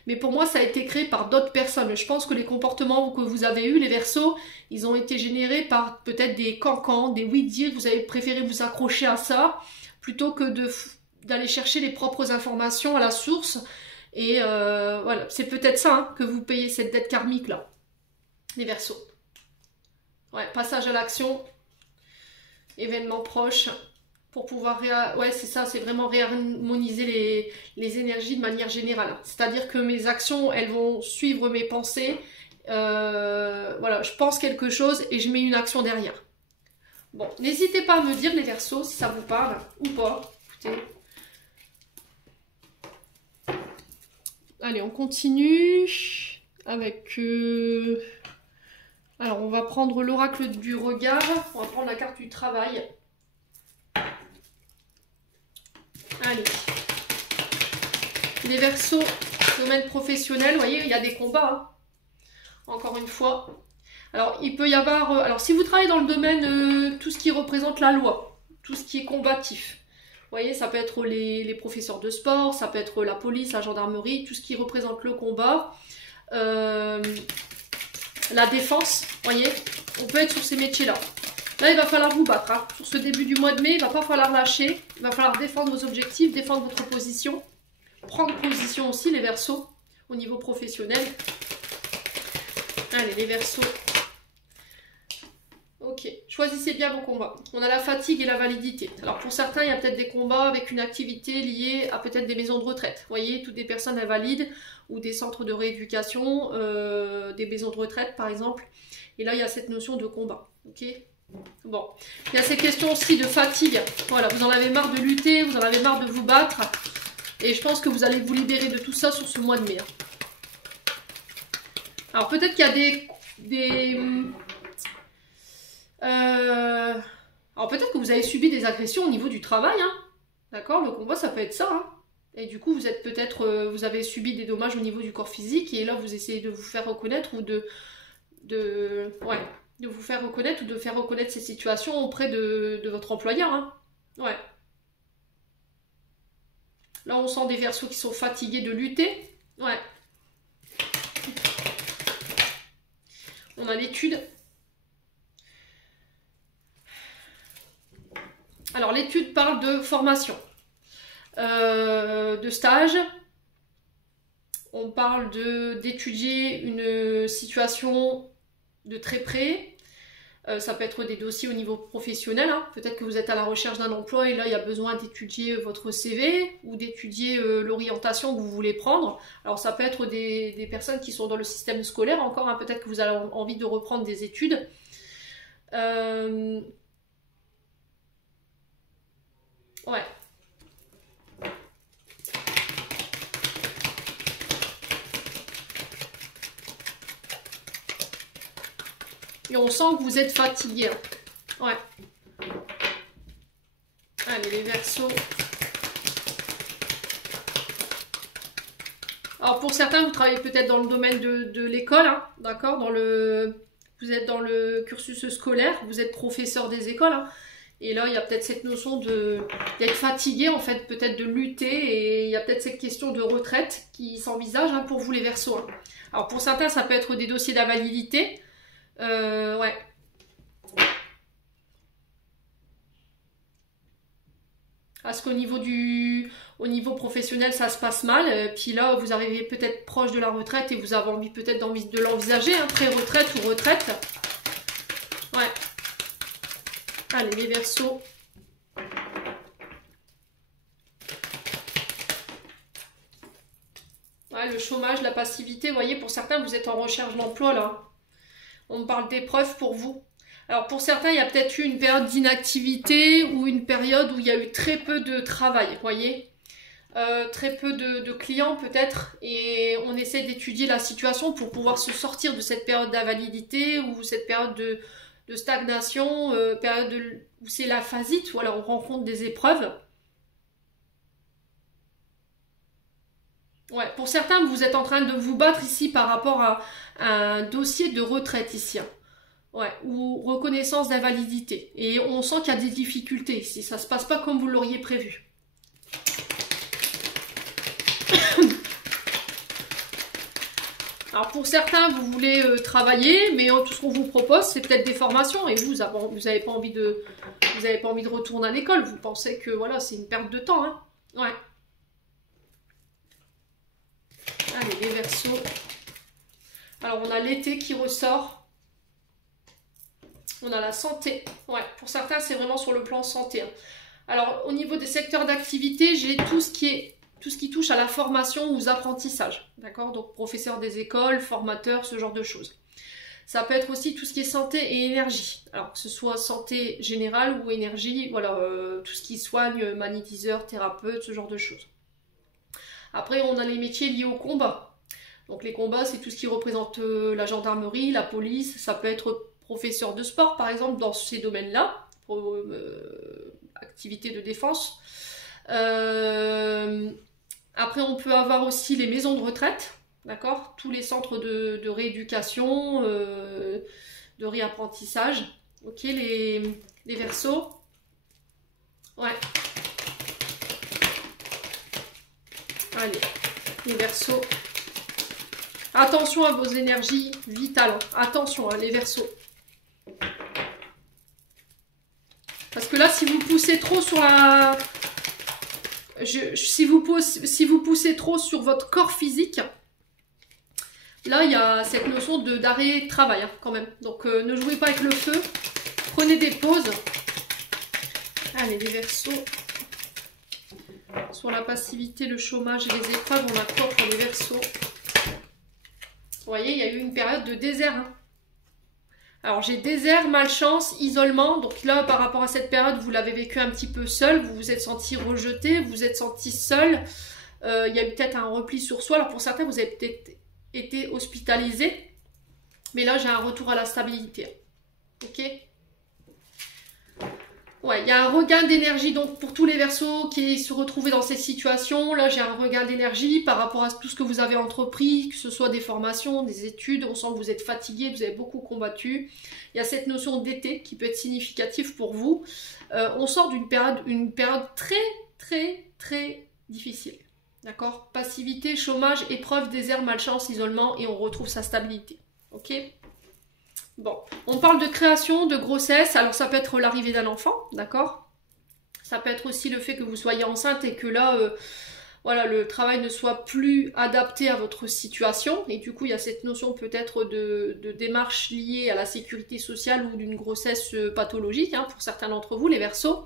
Mais pour moi ça a été créé par d'autres personnes. Je pense que les comportements que vous avez eus, les Verseaux, ils ont été générés par peut-être des cancans, des oui-dire. Vous avez préféré vous accrocher à ça plutôt que d'aller chercher les propres informations à la source. Et voilà, c'est peut-être ça hein, que vous payez cette dette karmique là, les Verseaux. Ouais, passage à l'action. événements proches, pour pouvoir ouais, c'est ça, c'est vraiment réharmoniser les énergies de manière générale. C'est-à-dire que mes actions, elles vont suivre mes pensées. Voilà, je pense quelque chose et je mets une action derrière. Bon, n'hésitez pas à me dire les Verseaux si ça vous parle ou pas. Écoutez. Allez, on continue avec... Alors, on va prendre l'oracle du regard. On va prendre la carte du travail. Allez. Les Verseaux, domaine professionnel, vous voyez, il y a des combats. Hein. Encore une fois. Alors, il peut y avoir... alors, si vous travaillez dans le domaine, tout ce qui représente la loi, tout ce qui est combatif, vous voyez, ça peut être les professeurs de sport, ça peut être la police, la gendarmerie, tout ce qui représente le combat. La défense, vous voyez, on peut être sur ces métiers-là. Là, il va falloir vous battre. Hein. Sur ce début du mois de mai, il ne va pas falloir lâcher. Il va falloir défendre vos objectifs, défendre votre position. Prendre position aussi, les Verseaux, au niveau professionnel. Allez, les Verseaux. Ok, choisissez bien vos combats. On a la fatigue et la validité. Alors pour certains, il y a peut-être des combats avec une activité liée à peut-être des maisons de retraite. Vous voyez, toutes des personnes invalides ou des centres de rééducation, des maisons de retraite par exemple. Et là, il y a cette notion de combat. Ok. Bon, il y a ces questions aussi de fatigue. Voilà, vous en avez marre de lutter, vous en avez marre de vous battre. Et je pense que vous allez vous libérer de tout ça sur ce mois de mai. Alors peut-être qu'il y a alors peut-être que vous avez subi des agressions au niveau du travail. Hein. D'accord, le combat, ça peut être ça. Hein. Et du coup, vous êtes peut-être, vous avez subi des dommages au niveau du corps physique. Et là, vous essayez de vous faire reconnaître ou de vous faire reconnaître ou de faire reconnaître ces situations auprès de votre employeur. Hein. Ouais. Là, on sent des Verseaux qui sont fatigués de lutter. Ouais. On a l'étude. Alors, l'étude parle de formation, de stage. On parle d'étudier une situation de très près. Ça peut être des dossiers au niveau professionnel. Hein. Peut-être que vous êtes à la recherche d'un emploi et là, il y a besoin d'étudier votre CV ou d'étudier l'orientation que vous voulez prendre. Alors, ça peut être des personnes qui sont dans le système scolaire encore. Hein. Peut-être que vous avez envie de reprendre des études. Ouais. Et on sent que vous êtes fatigué. Hein. Ouais. Allez, les Verseaux. Alors, pour certains, vous travaillez peut-être dans le domaine de l'école. Hein, d'accord, vous êtes dans le cursus scolaire. Vous êtes professeur des écoles. Hein. Et là, il y a peut-être cette notion d'être fatigué, en fait, peut-être de lutter. Et il y a peut-être cette question de retraite qui s'envisage hein, pour vous, les Verseaux. Hein. Alors, pour certains, ça peut être des dossiers d'invalidité. Ouais. Parce qu'au niveau au niveau professionnel, ça se passe mal. Puis là, vous arrivez peut-être proche de la retraite et vous avez envie peut-être de l'envisager, hein, pré-retraite ou retraite. Ouais. Allez, les Verseaux. Ouais, le chômage, la passivité, vous voyez, pour certains, vous êtes en recherche d'emploi, là. On me parle d'épreuves pour vous. Alors, pour certains, il y a peut-être eu une période d'inactivité ou une période où il y a eu très peu de travail, vous voyez. Très peu de clients, peut-être. Et on essaie d'étudier la situation pour pouvoir se sortir de cette période d'invalidité ou cette période de stagnation, période où c'est la phasite, où alors on rencontre des épreuves. Ouais, pour certains, vous êtes en train de vous battre ici par rapport à un dossier de retraite ici. Hein. Ouais, ou reconnaissance d'invalidité. Et on sent qu'il y a des difficultés ici. Ça ne se passe pas comme vous l'auriez prévu. Alors pour certains, vous voulez travailler, mais tout ce qu'on vous propose, c'est peut-être des formations. Et vous n'avez pas envie de retourner à l'école. Vous pensez que voilà, c'est une perte de temps. Hein. Ouais. Allez, les Verseaux. Alors, on a l'été qui ressort. On a la santé. Ouais, pour certains, c'est vraiment sur le plan santé. Hein. Alors, au niveau des secteurs d'activité, j'ai tout ce qui touche à la formation ou aux apprentissages. D'accord? Donc, professeur des écoles, formateur, ce genre de choses. Ça peut être aussi tout ce qui est santé et énergie. Alors, que ce soit santé générale ou énergie, voilà, tout ce qui soigne, magnétiseur, thérapeute, ce genre de choses. Après, on a les métiers liés au combat. Donc, les combats, c'est tout ce qui représente la gendarmerie, la police, ça peut être professeur de sport, par exemple, dans ces domaines-là, activité de défense. Après, on peut avoir aussi les maisons de retraite, d'accord? Tous les centres de rééducation, de réapprentissage. Ok, les Verseaux. Ouais. Allez, les Verseaux. Attention à vos énergies vitales. Attention, hein, les Verseaux. Parce que là, si vous poussez trop sur la... si vous poussez trop sur votre corps physique, là, il y a cette notion d'arrêt de travail, hein, quand même. Donc, ne jouez pas avec le feu. Prenez des pauses. Allez, les Verseaux. Sur la passivité, le chômage et les épreuves, on a quoi pour les Verseaux? Vous voyez, il y a eu une période de désert, hein. Alors, j'ai désert, malchance, isolement. Donc là, par rapport à cette période, vous l'avez vécu un petit peu seul. Vous vous êtes senti rejeté, vous vous êtes senti seul. Il y a eu peut-être un repli sur soi. Alors, pour certains, vous avez peut-être été hospitalisé. Mais là, j'ai un retour à la stabilité. Ok? Ouais, il y a un regain d'énergie donc pour tous les Verseaux qui se retrouvaient dans cette situation. Là, j'ai un regain d'énergie par rapport à tout ce que vous avez entrepris, que ce soit des formations, des études. On sent que vous êtes fatigué, vous avez beaucoup combattu. Il y a cette notion d'été qui peut être significative pour vous. On sort d'une période très difficile. D'accord? Passivité, chômage, épreuve, désert, malchance, isolement et on retrouve sa stabilité. Ok? Bon, on parle de création, de grossesse, alors ça peut être l'arrivée d'un enfant, d'accord? Ça peut être aussi le fait que vous soyez enceinte et que là, voilà, le travail ne soit plus adapté à votre situation. Et du coup, il y a cette notion peut-être de démarche liée à la sécurité sociale ou d'une grossesse pathologique, hein, pour certains d'entre vous, les Verseaux.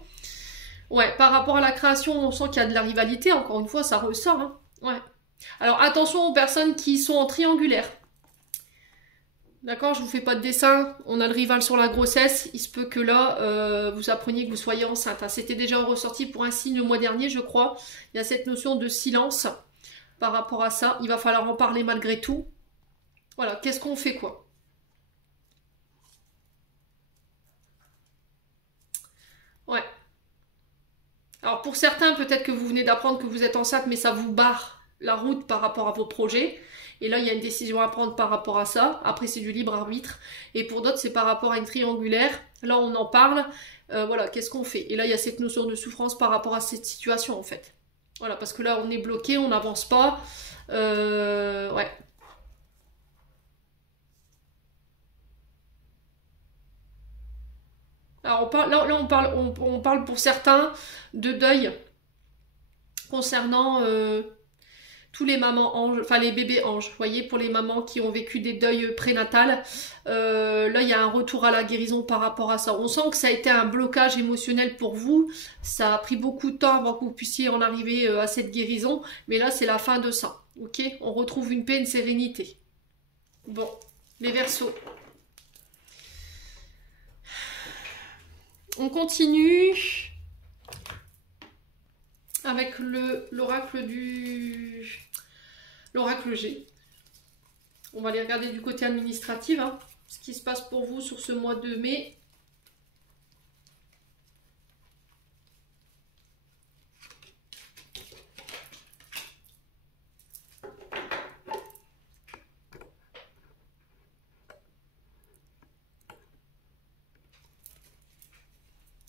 Ouais, par rapport à la création, on sent qu'il y a de la rivalité, encore une fois, ça ressort, hein. Ouais. Alors attention aux personnes qui sont en triangulaire. D'accord, je vous fais pas de dessin, on a le rival sur la grossesse, il se peut que là, vous appreniez que vous soyez enceinte. Hein. C'était déjà ressorti pour un signe le mois dernier, je crois. Il y a cette notion de silence par rapport à ça. Il va falloir en parler malgré tout. Voilà, qu'est-ce qu'on fait quoi? Ouais. Alors pour certains, peut-être que vous venez d'apprendre que vous êtes enceinte, mais ça vous barre la route par rapport à vos projets. Et là, il y a une décision à prendre par rapport à ça. Après, c'est du libre arbitre. Et pour d'autres, c'est par rapport à une triangulaire. Là, on en parle. Voilà, qu'est-ce qu'on fait? Et là, il y a cette notion de souffrance par rapport à cette situation, en fait. Voilà, parce que là, on est bloqué, on n'avance pas. Ouais. Alors, on parle pour certains de deuil concernant... tous les mamans anges, enfin les bébés anges, vous voyez, pour les mamans qui ont vécu des deuils prénatales, là il y a un retour à la guérison par rapport à ça. On sent que ça a été un blocage émotionnel pour vous, ça a pris beaucoup de temps avant que vous puissiez en arriver à cette guérison, mais là c'est la fin de ça, ok? On retrouve une paix, une sérénité. Bon, les Verseaux. On continue avec l'oracle l'oracle G. On va aller regarder du côté administratif, hein, ce qui se passe pour vous sur ce mois de mai.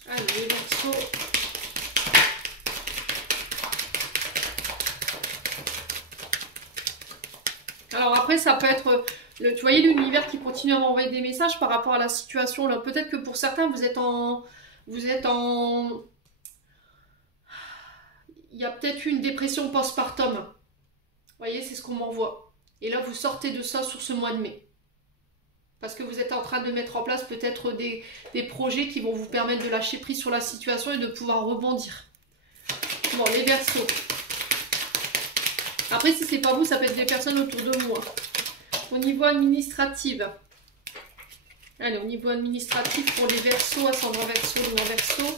Allez, les Verseaux. Alors après, ça peut être, tu voyez l'univers qui continue à m'envoyer des messages par rapport à la situation là. Peut-être que pour certains, vous êtes en, il y a peut-être une dépression postpartum. Vous voyez, c'est ce qu'on m'envoie. Et là, vous sortez de ça sur ce mois de mai. Parce que vous êtes en train de mettre en place peut-être des projets qui vont vous permettre de lâcher prise sur la situation et de pouvoir rebondir. Bon, les Verseaux. Après, si c'est pas vous, ça peut être des personnes autour de moi. Au niveau administratif. Allez, au niveau administratif pour les Verseaux, ascendant Verseau, lunaire Verseau.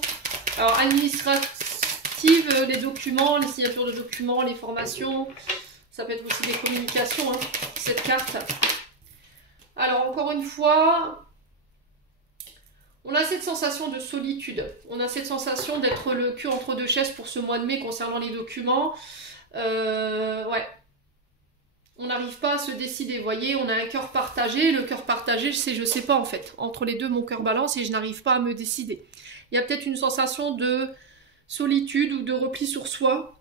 Alors, administrative, les documents, les signatures de documents, les formations. Ça peut être aussi des communications, hein, cette carte. Alors, encore une fois, on a cette sensation de solitude. On a cette sensation d'être le cul entre deux chaises pour ce mois de mai concernant les documents. Ouais. On n'arrive pas à se décider, vous voyez, on a un cœur partagé. Le cœur partagé, c'est je sais pas en fait. Entre les deux, mon cœur balance et je n'arrive pas à me décider. Il y a peut-être une sensation de solitude ou de repli sur soi.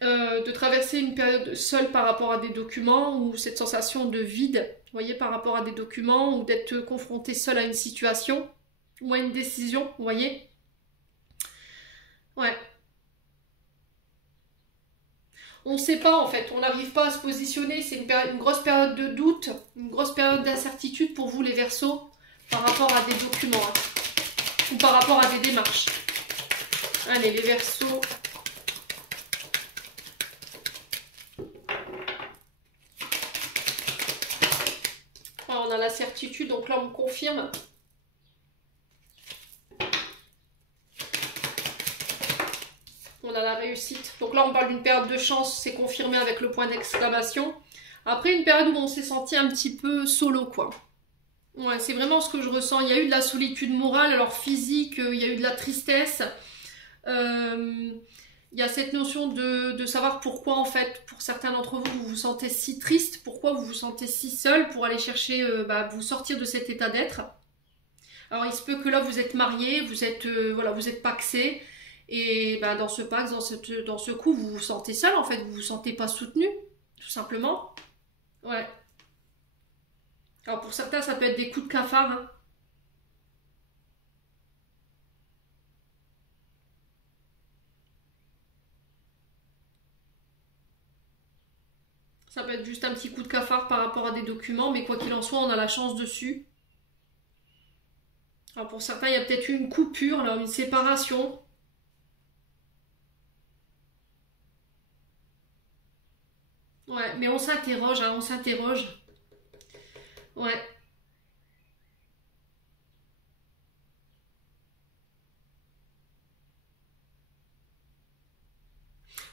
De traverser une période seule par rapport à des documents ou cette sensation de vide, vous voyez, par rapport à des documents ou d'être confronté seul à une situation ou à une décision, vous voyez. Ouais. On ne sait pas en fait, on n'arrive pas à se positionner, c'est une grosse période de doute, une grosse période d'incertitude pour vous les Verseaux par rapport à des documents hein, ou par rapport à des démarches. Allez les Verseaux. On a la certitude, donc là on me confirme. On a la réussite. Donc là on parle d'une période de chance, c'est confirmé avec le point d'exclamation. Après une période où on s'est senti un petit peu solo quoi. Ouais, c'est vraiment ce que je ressens. Il y a eu de la solitude morale, alors physique, il y a eu de la tristesse. Il y a cette notion de savoir pourquoi en fait, pour certains d'entre vous, vous vous sentez si triste, pourquoi vous vous sentez si seul pour aller chercher, vous sortir de cet état d'être. Alors il se peut que là vous êtes marié, vous êtes voilà, vous êtes paxé, et dans ce pax, dans ce coup, vous vous sentez seul en fait, vous vous sentez pas soutenu, tout simplement. Ouais. Alors pour certains, ça peut être des coups de cafard, hein. Ça peut être juste un petit coup de cafard par rapport à des documents, mais quoi qu'il en soit, on a la chance dessus. Alors pour certains, il y a peut-être eu une coupure, là, une séparation. Ouais, mais on s'interroge, hein, on s'interroge. Ouais.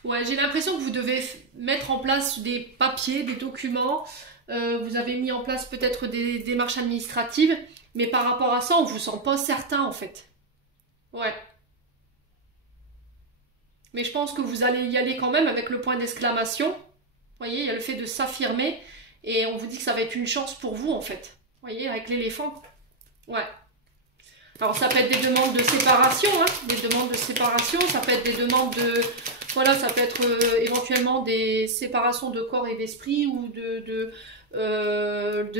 Ouais, j'ai l'impression que vous devez mettre en place des papiers, des documents. Vous avez mis en place peut-être des démarches administratives. Mais par rapport à ça, on vous sent pas certain en fait. Ouais. Mais je pense que vous allez y aller quand même avec le point d'exclamation. Vous voyez, il y a le fait de s'affirmer. Et on vous dit que ça va être une chance pour vous en fait. Vous voyez, avec l'éléphant. Ouais. Alors ça peut être des demandes de séparation, hein, des demandes de séparation, ça peut être des demandes de... Voilà, ça peut être éventuellement des séparations de corps et d'esprit ou de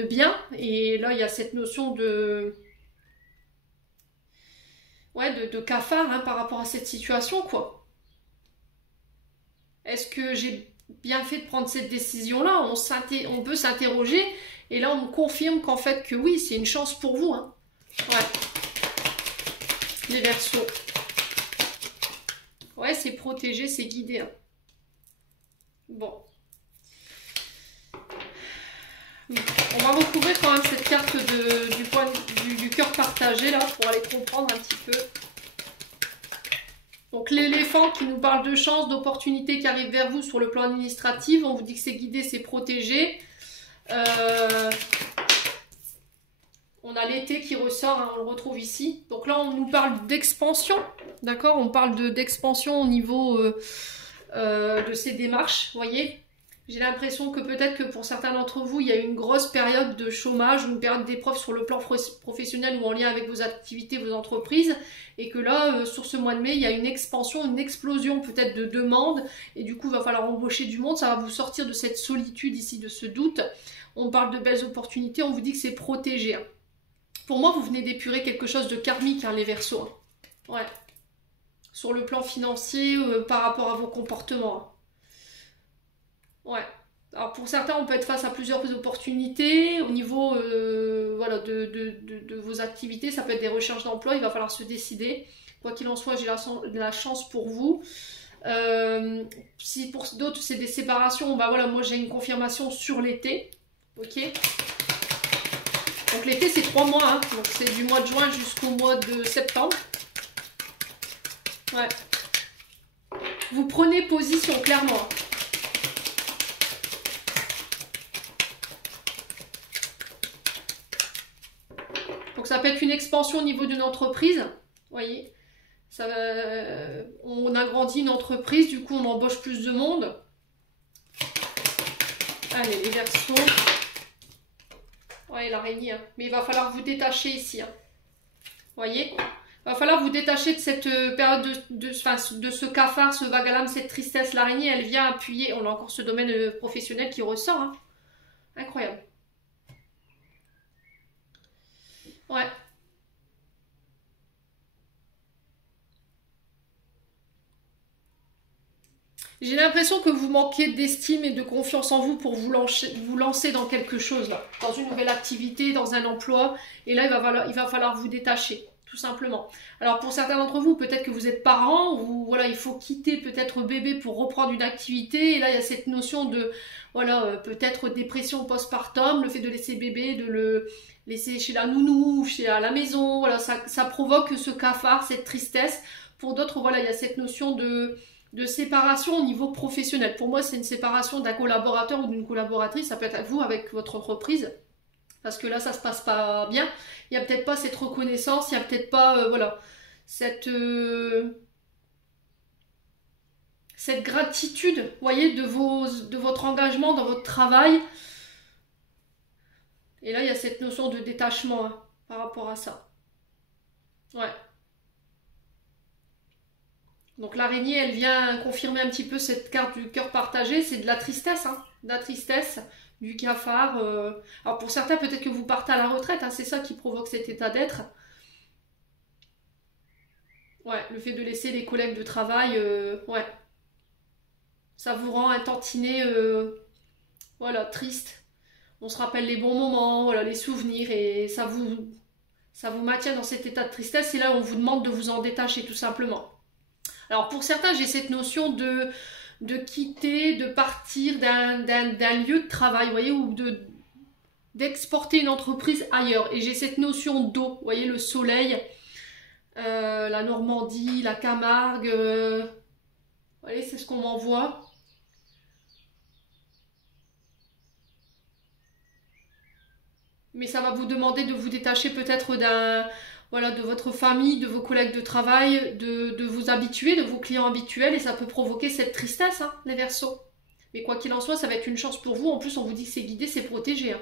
biens. Et là, il y a cette notion de... Ouais, de cafard hein, par rapport à cette situation, quoi. Est-ce que j'ai bien fait de prendre cette décision-là? On peut s'interroger. Et là, on me confirme qu'en fait, que oui, c'est une chance pour vous. Hein. Ouais. Les Verseaux. Ouais, c'est protégé, c'est guidé. Hein. Bon. On va recouvrir quand même cette carte du cœur partagé, là, pour aller comprendre un petit peu. Donc l'éléphant qui nous parle de chance, d'opportunités qui arrivent vers vous sur le plan administratif. On vous dit que c'est guidé, c'est protégé. On a l'été qui ressort, hein, on le retrouve ici. Donc là, on nous parle d'expansion, d'accord? On parle d'expansion au niveau de ces démarches, vous voyez? J'ai l'impression que peut-être que pour certains d'entre vous, il y a une grosse période de chômage, une période d'épreuve sur le plan professionnel ou en lien avec vos activités, vos entreprises. Et que là, sur ce mois de mai, il y a une expansion, une explosion peut-être de demandes. Et du coup, il va falloir embaucher du monde. Ça va vous sortir de cette solitude ici, de ce doute. On parle de belles opportunités, on vous dit que c'est protégé. Hein. Pour moi, vous venez d'épurer quelque chose de karmique, hein, les Verseaux. Hein. Ouais. Sur le plan financier, par rapport à vos comportements. Hein. Ouais. Alors pour certains, on peut être face à plusieurs opportunités au niveau voilà, de vos activités. Ça peut être des recherches d'emploi, il va falloir se décider. Quoi qu'il en soit, j'ai la chance pour vous. Si pour d'autres c'est des séparations, bah voilà, moi j'ai une confirmation sur l'été. Ok. Donc l'été c'est 3 mois, hein. Donc c'est du mois de juin jusqu'au mois de septembre. Ouais. Vous prenez position, clairement. Donc ça peut être une expansion au niveau d'une entreprise, voyez. Ça, on agrandit une entreprise, du coup on embauche plus de monde. Allez, les Verseaux. Ouais, l'araignée, hein. Mais il va falloir vous détacher ici. Hein. Voyez, il va falloir vous détacher de cette période de ce cafard, ce vague à l'âme, cette tristesse. L'araignée, elle vient appuyer. On a encore ce domaine professionnel qui ressort. Hein. Incroyable. Ouais. J'ai l'impression que vous manquez d'estime et de confiance en vous pour vous lancer dans quelque chose, là, dans une nouvelle activité, dans un emploi. Et là, il va falloir vous détacher, tout simplement. Alors, pour certains d'entre vous, peut-être que vous êtes parents, ou voilà, il faut quitter peut-être bébé pour reprendre une activité. Et là, il y a cette notion de, voilà, peut-être dépression postpartum, le fait de laisser bébé, de le laisser chez la nounou, à la maison. Voilà, ça provoque ce cafard, cette tristesse. Pour d'autres, voilà, il y a cette notion de séparation au niveau professionnel. Pour moi, c'est une séparation d'un collaborateur ou d'une collaboratrice. Ça peut être vous avec votre entreprise. Parce que là, ça se passe pas bien. Il n'y a peut-être pas cette reconnaissance. Il n'y a peut-être pas, voilà, cette gratitude, vous voyez, de votre engagement dans votre travail. Et là, il y a cette notion de détachement hein, par rapport à ça. Ouais. Donc l'araignée, elle vient confirmer un petit peu cette carte du cœur partagé. C'est de la tristesse, hein, de la tristesse, du cafard. Alors pour certains, peut-être que vous partez à la retraite. Hein, c'est ça qui provoque cet état d'être. Ouais, le fait de laisser les collègues de travail, ouais. Ça vous rend un tantinet, voilà, triste. On se rappelle les bons moments, voilà, les souvenirs. Et ça vous maintient dans cet état de tristesse. Et là, on vous demande de vous en détacher, tout simplement. Alors pour certains, j'ai cette notion de quitter, de partir d'un lieu de travail, vous voyez, ou d'exporter une entreprise ailleurs. Et j'ai cette notion d'eau, vous voyez, le soleil, la Normandie, la Camargue, vous voyez, c'est ce qu'on m'envoie. Mais ça va vous demander de vous détacher peut-être voilà, de votre famille, de vos collègues de travail, de vous habituer, de vos clients habituels, et ça peut provoquer cette tristesse, hein, les Verseaux. Mais quoi qu'il en soit, ça va être une chance pour vous. En plus, on vous dit que c'est guidé, c'est protégé. Hein.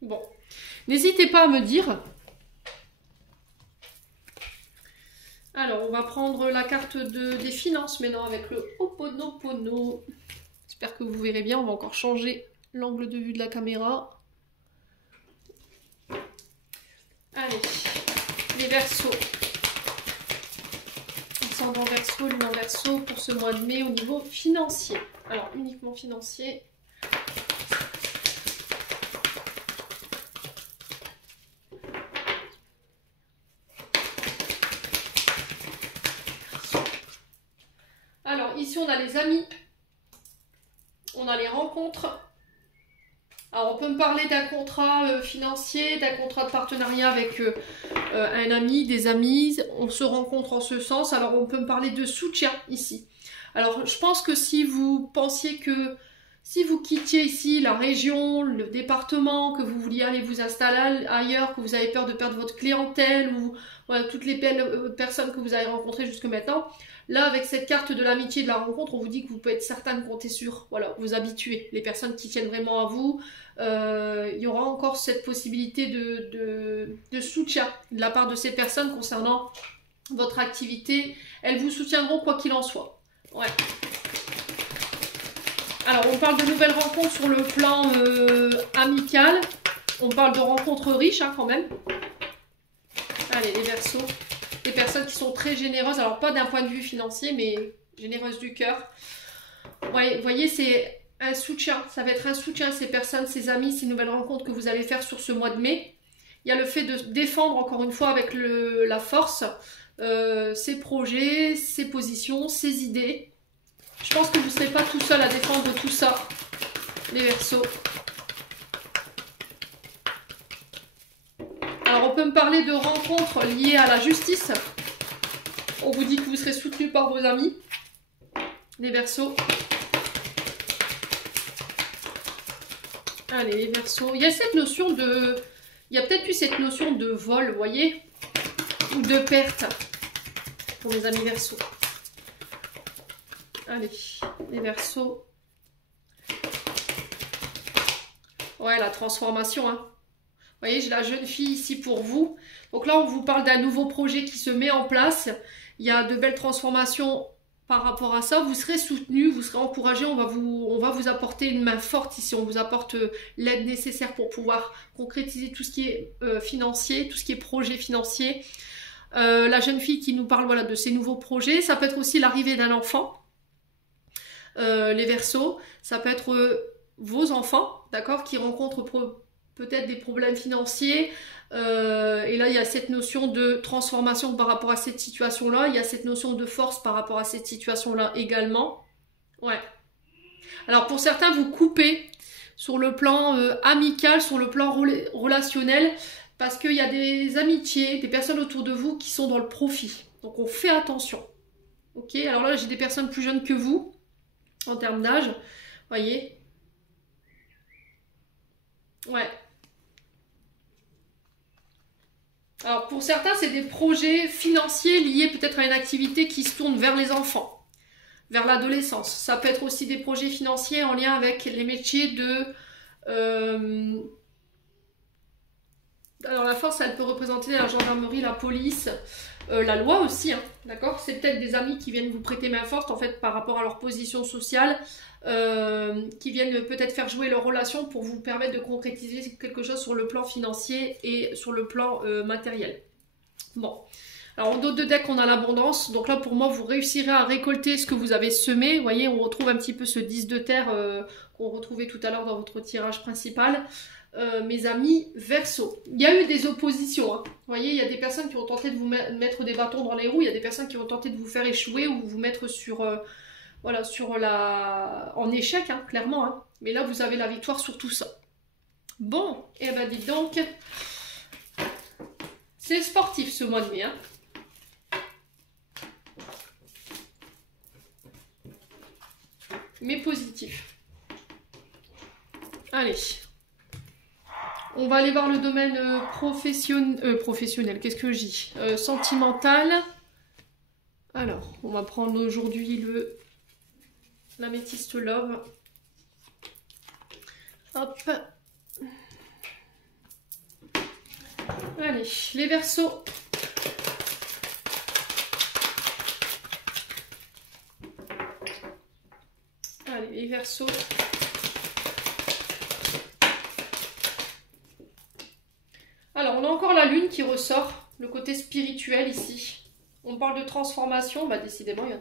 Bon, n'hésitez pas à me dire. Alors, on va prendre la carte des finances maintenant avec le Ho'oponopono. J'espère que vous verrez bien, on va encore changer l'angle de vue de la caméra. Allez, les Verseaux. Ascendant Verseau, lumin Verseau pour ce mois de mai au niveau financier. Alors, uniquement financier. Alors, ici, on a les amis. On a les rencontres. Alors, on peut me parler d'un contrat financier, d'un contrat de partenariat avec un ami, des amis. On se rencontre en ce sens. Alors, on peut me parler de soutien ici. Alors, je pense que si vous pensiez que si vous quittiez ici la région, le département, que vous vouliez aller vous installer ailleurs, que vous avez peur de perdre votre clientèle ou voilà, toutes les belles personnes que vous avez rencontrées jusque maintenant, là, avec cette carte de l'amitié et de la rencontre, on vous dit que vous pouvez être certain de compter sur voilà, vos habitués, les personnes qui tiennent vraiment à vous. Il y aura encore cette possibilité de soutien de la part de ces personnes concernant votre activité. Elles vous soutiendront quoi qu'il en soit. Ouais. Alors, on parle de nouvelles rencontres sur le plan amical. On parle de rencontres riches, hein, quand même. Allez, les Verseaux. Des personnes qui sont très généreuses. Alors, pas d'un point de vue financier, mais généreuses du cœur. Ouais, vous voyez, c'est un soutien. Ça va être un soutien à ces personnes, ces amis, ces nouvelles rencontres que vous allez faire sur ce mois de mai. Il y a le fait de défendre, encore une fois, avec la force, ses projets, ses positions, ses idées. Je pense que vous ne serez pas tout seul à défendre tout ça, les Verseaux. Alors, on peut me parler de rencontres liées à la justice. On vous dit que vous serez soutenu par vos amis, les Verseaux. Allez, les Verseaux. Il y a cette notion de... Il y a peut-être eu cette notion de vol, vous voyez, ou de perte pour les amis Verseaux. Allez, les Verseaux. Ouais, la transformation, hein. Vous voyez, j'ai la jeune fille ici pour vous. Donc là, on vous parle d'un nouveau projet qui se met en place. Il y a de belles transformations par rapport à ça. Vous serez soutenu, vous serez encouragé. On va vous apporter une main forte ici. On vous apporte l'aide nécessaire pour pouvoir concrétiser tout ce qui est financier, tout ce qui est projet financier. La jeune fille qui nous parle voilà, de ces nouveaux projets. Ça peut être aussi l'arrivée d'un enfant. Les Verseaux. Ça peut être vos enfants, d'accord, qui rencontrent peut-être des problèmes financiers, et là il y a cette notion de transformation par rapport à cette situation-là, il y a cette notion de force par rapport à cette situation-là également. Ouais. Alors pour certains, vous coupez sur le plan amical, sur le plan relationnel, parce qu'il y a des amitiés, des personnes autour de vous qui sont dans le profit. Donc on fait attention. Ok, alors là j'ai des personnes plus jeunes que vous, en termes d'âge, voyez. Ouais. Alors pour certains, c'est des projets financiers liés peut-être à une activité qui se tourne vers les enfants, vers l'adolescence. Ça peut être aussi des projets financiers en lien avec les métiers de... Alors la force, elle peut représenter la gendarmerie, la police, la loi aussi, hein, d'accord? C'est peut-être des amis qui viennent vous prêter main forte en fait par rapport à leur position sociale, qui viennent peut-être faire jouer leur relation pour vous permettre de concrétiser quelque chose sur le plan financier et sur le plan matériel. Bon, alors en dos de deck on a l'abondance, donc là pour moi vous réussirez à récolter ce que vous avez semé. Vous voyez, on retrouve un petit peu ce 10 de terre qu'on retrouvait tout à l'heure dans votre tirage principal. Mes amis Verseaux, il y a eu des oppositions, hein. Vous voyez, il y a des personnes qui ont tenté de vous mettre des bâtons dans les roues, il y a des personnes qui ont tenté de vous faire échouer ou vous mettre sur, voilà, en échec, hein, clairement, hein. Mais là vous avez la victoire sur tout ça. Bon, et ben dites donc, c'est sportif ce mois de mai, hein. Mais positif. Allez. On va aller voir le domaine professionnel. Qu'est-ce que je dis? Sentimental. Alors, on va prendre aujourd'hui l'améthyste love. Hop. Allez, les Verseaux. Allez, les Verseaux. Alors, on a encore la lune qui ressort, le côté spirituel ici. On parle de transformation, bah décidément, il y a...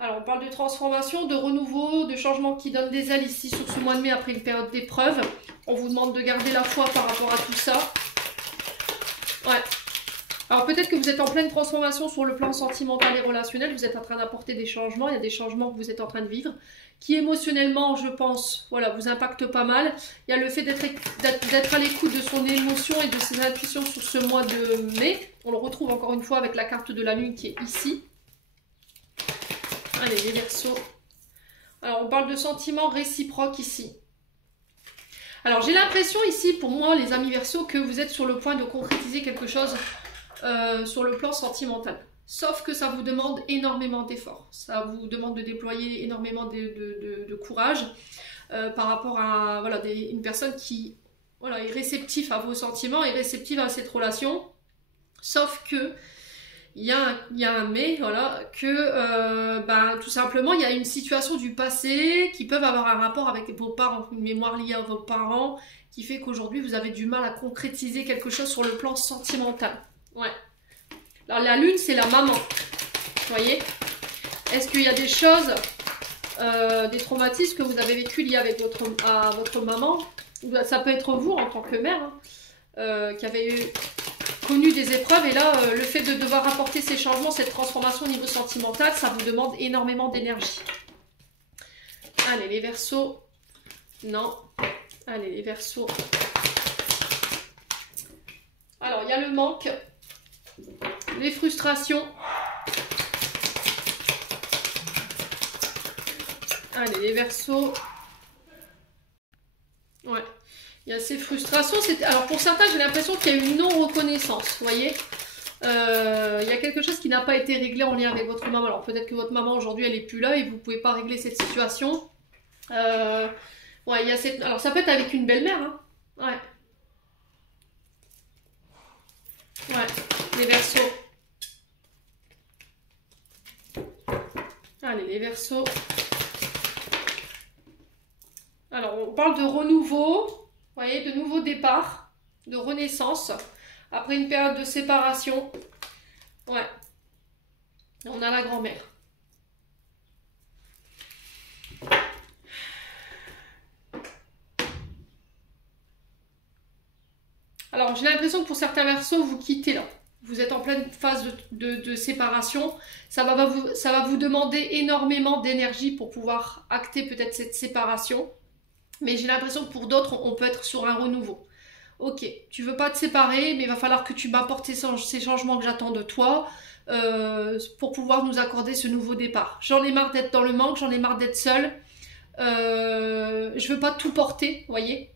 Alors, on parle de transformation, de renouveau, de changement qui donne des ailes ici sur ce mois de mai après une période d'épreuve. On vous demande de garder la foi par rapport à tout ça. Ouais. Alors, peut-être que vous êtes en pleine transformation sur le plan sentimental et relationnel. Vous êtes en train d'apporter des changements. Il y a des changements que vous êtes en train de vivre qui émotionnellement, je pense, voilà, vous impactent pas mal. Il y a le fait d'être à l'écoute de son émotion et de ses intuitions sur ce mois de mai. On le retrouve encore une fois avec la carte de la lune qui est ici. Allez, les Verseaux. Alors, on parle de sentiments réciproques ici. Alors, j'ai l'impression ici, pour moi, les amis Verseaux, que vous êtes sur le point de concrétiser quelque chose sur le plan sentimental. Sauf que ça vous demande énormément d'efforts. Ça vous demande de déployer énormément de courage par rapport à voilà, une personne qui voilà, est réceptive à vos sentiments, est réceptive à cette relation. Sauf que il y a un mais, voilà, que tout simplement, il y a une situation du passé qui peuvent avoir un rapport avec vos parents, une mémoire liée à vos parents, qui fait qu'aujourd'hui, vous avez du mal à concrétiser quelque chose sur le plan sentimental. Ouais. Alors, la lune, c'est la maman. Vous voyez? Est-ce qu'il y a des choses des traumatismes que vous avez vécu liés avec votre maman. Ça peut être vous en tant que mère, hein, qui avez connu des épreuves. Et là, le fait de devoir apporter ces changements, cette transformation au niveau sentimental, ça vous demande énormément d'énergie. Allez, les Verseaux. Non. Allez, les Verseaux. Alors, il y a le manque, les frustrations. Allez, les Verseaux. Ouais, il y a ces frustrations. Alors, pour certains, j'ai l'impression qu'il y a une non-reconnaissance, vous voyez. Il y a quelque chose qui n'a pas été réglé en lien avec votre maman. Alors, peut-être que votre maman, aujourd'hui, elle n'est plus là et vous ne pouvez pas régler cette situation. Ouais, il y a cette... Alors, ça peut être avec une belle-mère, hein. Ouais. Ouais, les Verseaux. Allez, les Verseaux. Alors, on parle de renouveau, vous voyez, de nouveau départ, de renaissance, après une période de séparation. Ouais. On a la grand-mère. Alors, j'ai l'impression que pour certains Verseaux, vous quittez là. Vous êtes en pleine phase de séparation. Ça va vous demander énormément d'énergie pour pouvoir acter peut-être cette séparation. Mais j'ai l'impression que pour d'autres, on peut être sur un renouveau. Ok, tu veux pas te séparer, mais il va falloir que tu m'apportes ces changements que j'attends de toi pour pouvoir nous accorder ce nouveau départ. J'en ai marre d'être dans le manque, j'en ai marre d'être seule. Je veux pas tout porter, vous voyez.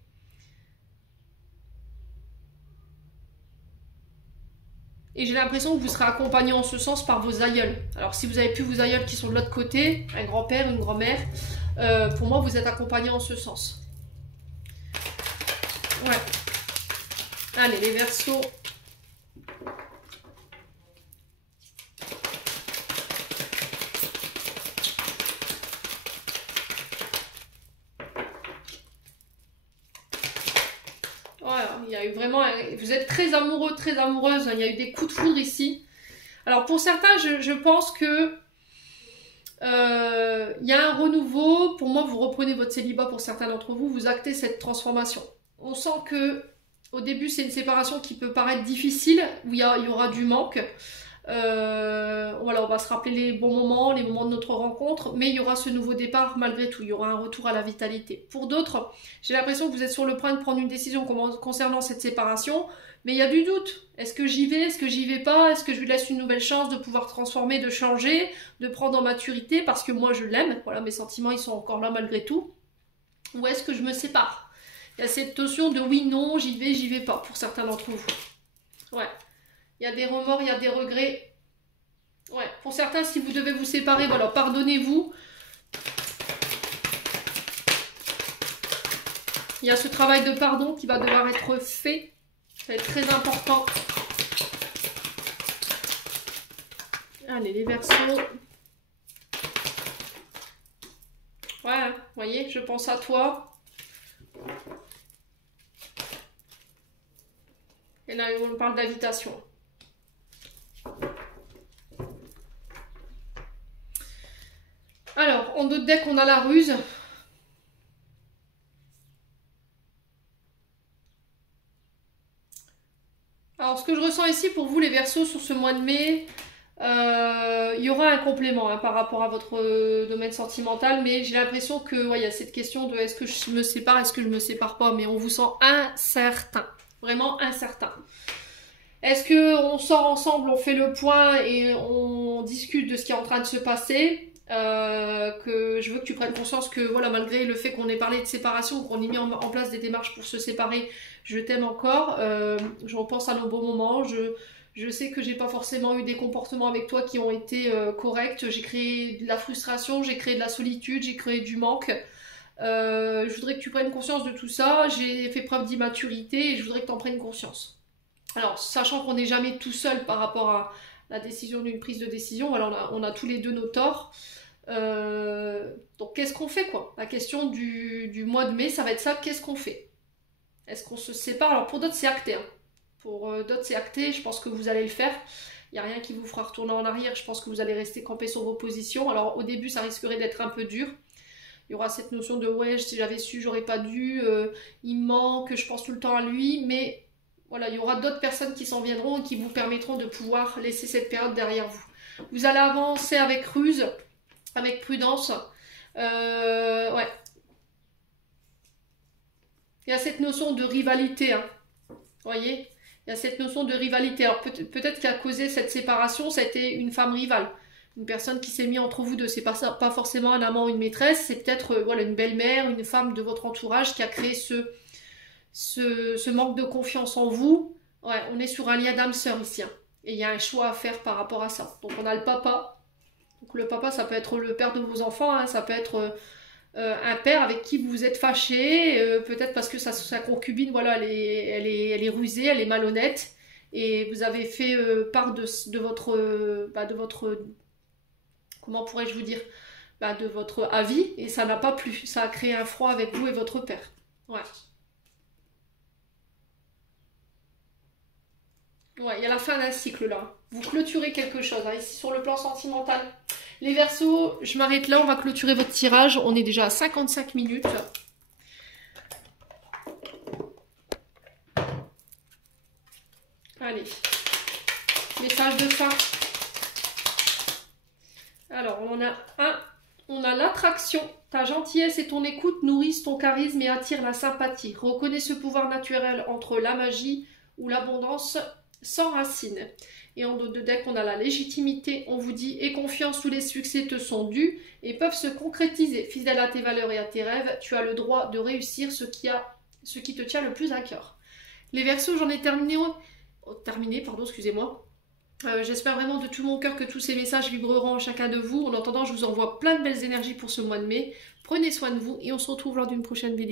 Et j'ai l'impression que vous serez accompagné en ce sens par vos aïeuls. Alors si vous avez plus vos aïeuls qui sont de l'autre côté, un grand-père, une grand-mère, pour moi vous êtes accompagné en ce sens. Ouais. Allez, les Verseaux. Voilà, il y a eu vraiment... Vous êtes très amoureux, très amoureuse. Il y a eu des coups de foudre ici. Alors pour certains, je pense que il y a un renouveau. Pour moi, vous reprenez votre célibat pour certains d'entre vous. Vous actez cette transformation. On sent que au début, c'est une séparation qui peut paraître difficile, où il y aura du manque. Voilà, on va se rappeler les bons moments, les moments de notre rencontre, mais il y aura ce nouveau départ malgré tout. Il y aura un retour à la vitalité. Pour d'autres, j'ai l'impression que vous êtes sur le point de prendre une décision concernant cette séparation, mais il y a du doute. Est-ce que j'y vais? Est-ce que j'y vais pas? Est-ce que je lui laisse une nouvelle chance de pouvoir transformer, de changer, de prendre en maturité parce que moi je l'aime? Voilà, mes sentiments ils sont encore là malgré tout. Ou est-ce que je me sépare? Il y a cette notion de oui, non, j'y vais pas pour certains d'entre vous. Ouais. Il y a des remords, il y a des regrets. Ouais. Pour certains, si vous devez vous séparer, voilà, pardonnez-vous. Il y a ce travail de pardon qui va devoir être fait. Ça va être très important. Allez, les Verseaux. Ouais, vous voyez, je pense à toi. Et là, on parle d'invitation. Alors, en d'autres decks, on a la ruse. Alors, ce que je ressens ici pour vous, les Verseaux, sur ce mois de mai, il y aura un complément par rapport à votre domaine sentimental, mais j'ai l'impression que ouais, y a cette question de est-ce que je me sépare, est-ce que je me sépare pas, mais on vous sent incertain. Vraiment incertain. Est-ce qu'on sort ensemble, on fait le point et on discute de ce qui est en train de se passer, que je veux que tu prennes conscience que voilà, malgré le fait qu'on ait parlé de séparation, qu'on ait mis en place des démarches pour se séparer, je t'aime encore, je repense à nos beaux moments, je sais que j'ai pas forcément eu des comportements avec toi qui ont été corrects, j'ai créé de la frustration, j'ai créé de la solitude, j'ai créé du manque. Je voudrais que tu prennes conscience de tout ça, j'ai fait preuve d'immaturité et je voudrais que tu en prennes conscience. Alors, sachant qu'on n'est jamais tout seul par rapport à la décision d'une prise de décision, alors on a tous les deux nos torts. Donc qu'est-ce qu'on fait quoi? La question du mois de mai, ça va être ça, qu'est-ce qu'on fait? Est-ce qu'on se sépare? Alors pour d'autres c'est acté, hein. Pour d'autres c'est acté, je pense que vous allez le faire. Il n'y a rien qui vous fera retourner en arrière, je pense que vous allez rester campé sur vos positions. Alors au début ça risquerait d'être un peu dur. Il y aura cette notion de ouais, si j'avais su, j'aurais pas dû, il me manque, je pense tout le temps à lui, mais voilà, il y aura d'autres personnes qui s'en viendront et qui vous permettront de pouvoir laisser cette période derrière vous. Vous allez avancer avec ruse, avec prudence. Ouais. Il y a cette notion de rivalité, hein. Vous voyez? Il y a cette notion de rivalité. Alors peut-être qu'a causé cette séparation, ça a été une femme rivale. Une personne qui s'est mise entre vous deux. C'est pas forcément un amant ou une maîtresse, c'est peut-être voilà, une belle-mère, une femme de votre entourage qui a créé ce manque de confiance en vous. Ouais, on est sur un lien d'âme-sœur ici, hein. Et il y a un choix à faire par rapport à ça. Donc on a le papa. Donc le papa, ça peut être le père de vos enfants, hein. Ça peut être un père avec qui vous êtes fâché, peut-être parce que sa concubine, voilà, elle est rusée, elle est malhonnête. Et vous avez fait part de votre comment pourrais-je vous dire, de votre avis, et ça n'a pas plu. Ça a créé un froid avec vous et votre père. Ouais. Ouais, il y a la fin d'un cycle là. Vous clôturez quelque chose, hein, ici sur le plan sentimental. Les Verseaux, je m'arrête là, on va clôturer votre tirage. On est déjà à 55 minutes. Allez, message de fin. Alors, on en a un. On a l'attraction. Ta gentillesse et ton écoute nourrissent ton charisme et attirent la sympathie. Reconnais ce pouvoir naturel entre la magie ou l'abondance sans racine. Et en dos de deck, on a la légitimité. On vous dit, aie confiance, tous les succès te sont dus et peuvent se concrétiser. Fidèle à tes valeurs et à tes rêves, tu as le droit de réussir ce qui te tient le plus à cœur. Les Verseaux, j'en ai terminé, excusez-moi. J'espère vraiment de tout mon cœur que tous ces messages vibreront en chacun de vous. En attendant, je vous envoie plein de belles énergies pour ce mois de mai. Prenez soin de vous et on se retrouve lors d'une prochaine vidéo.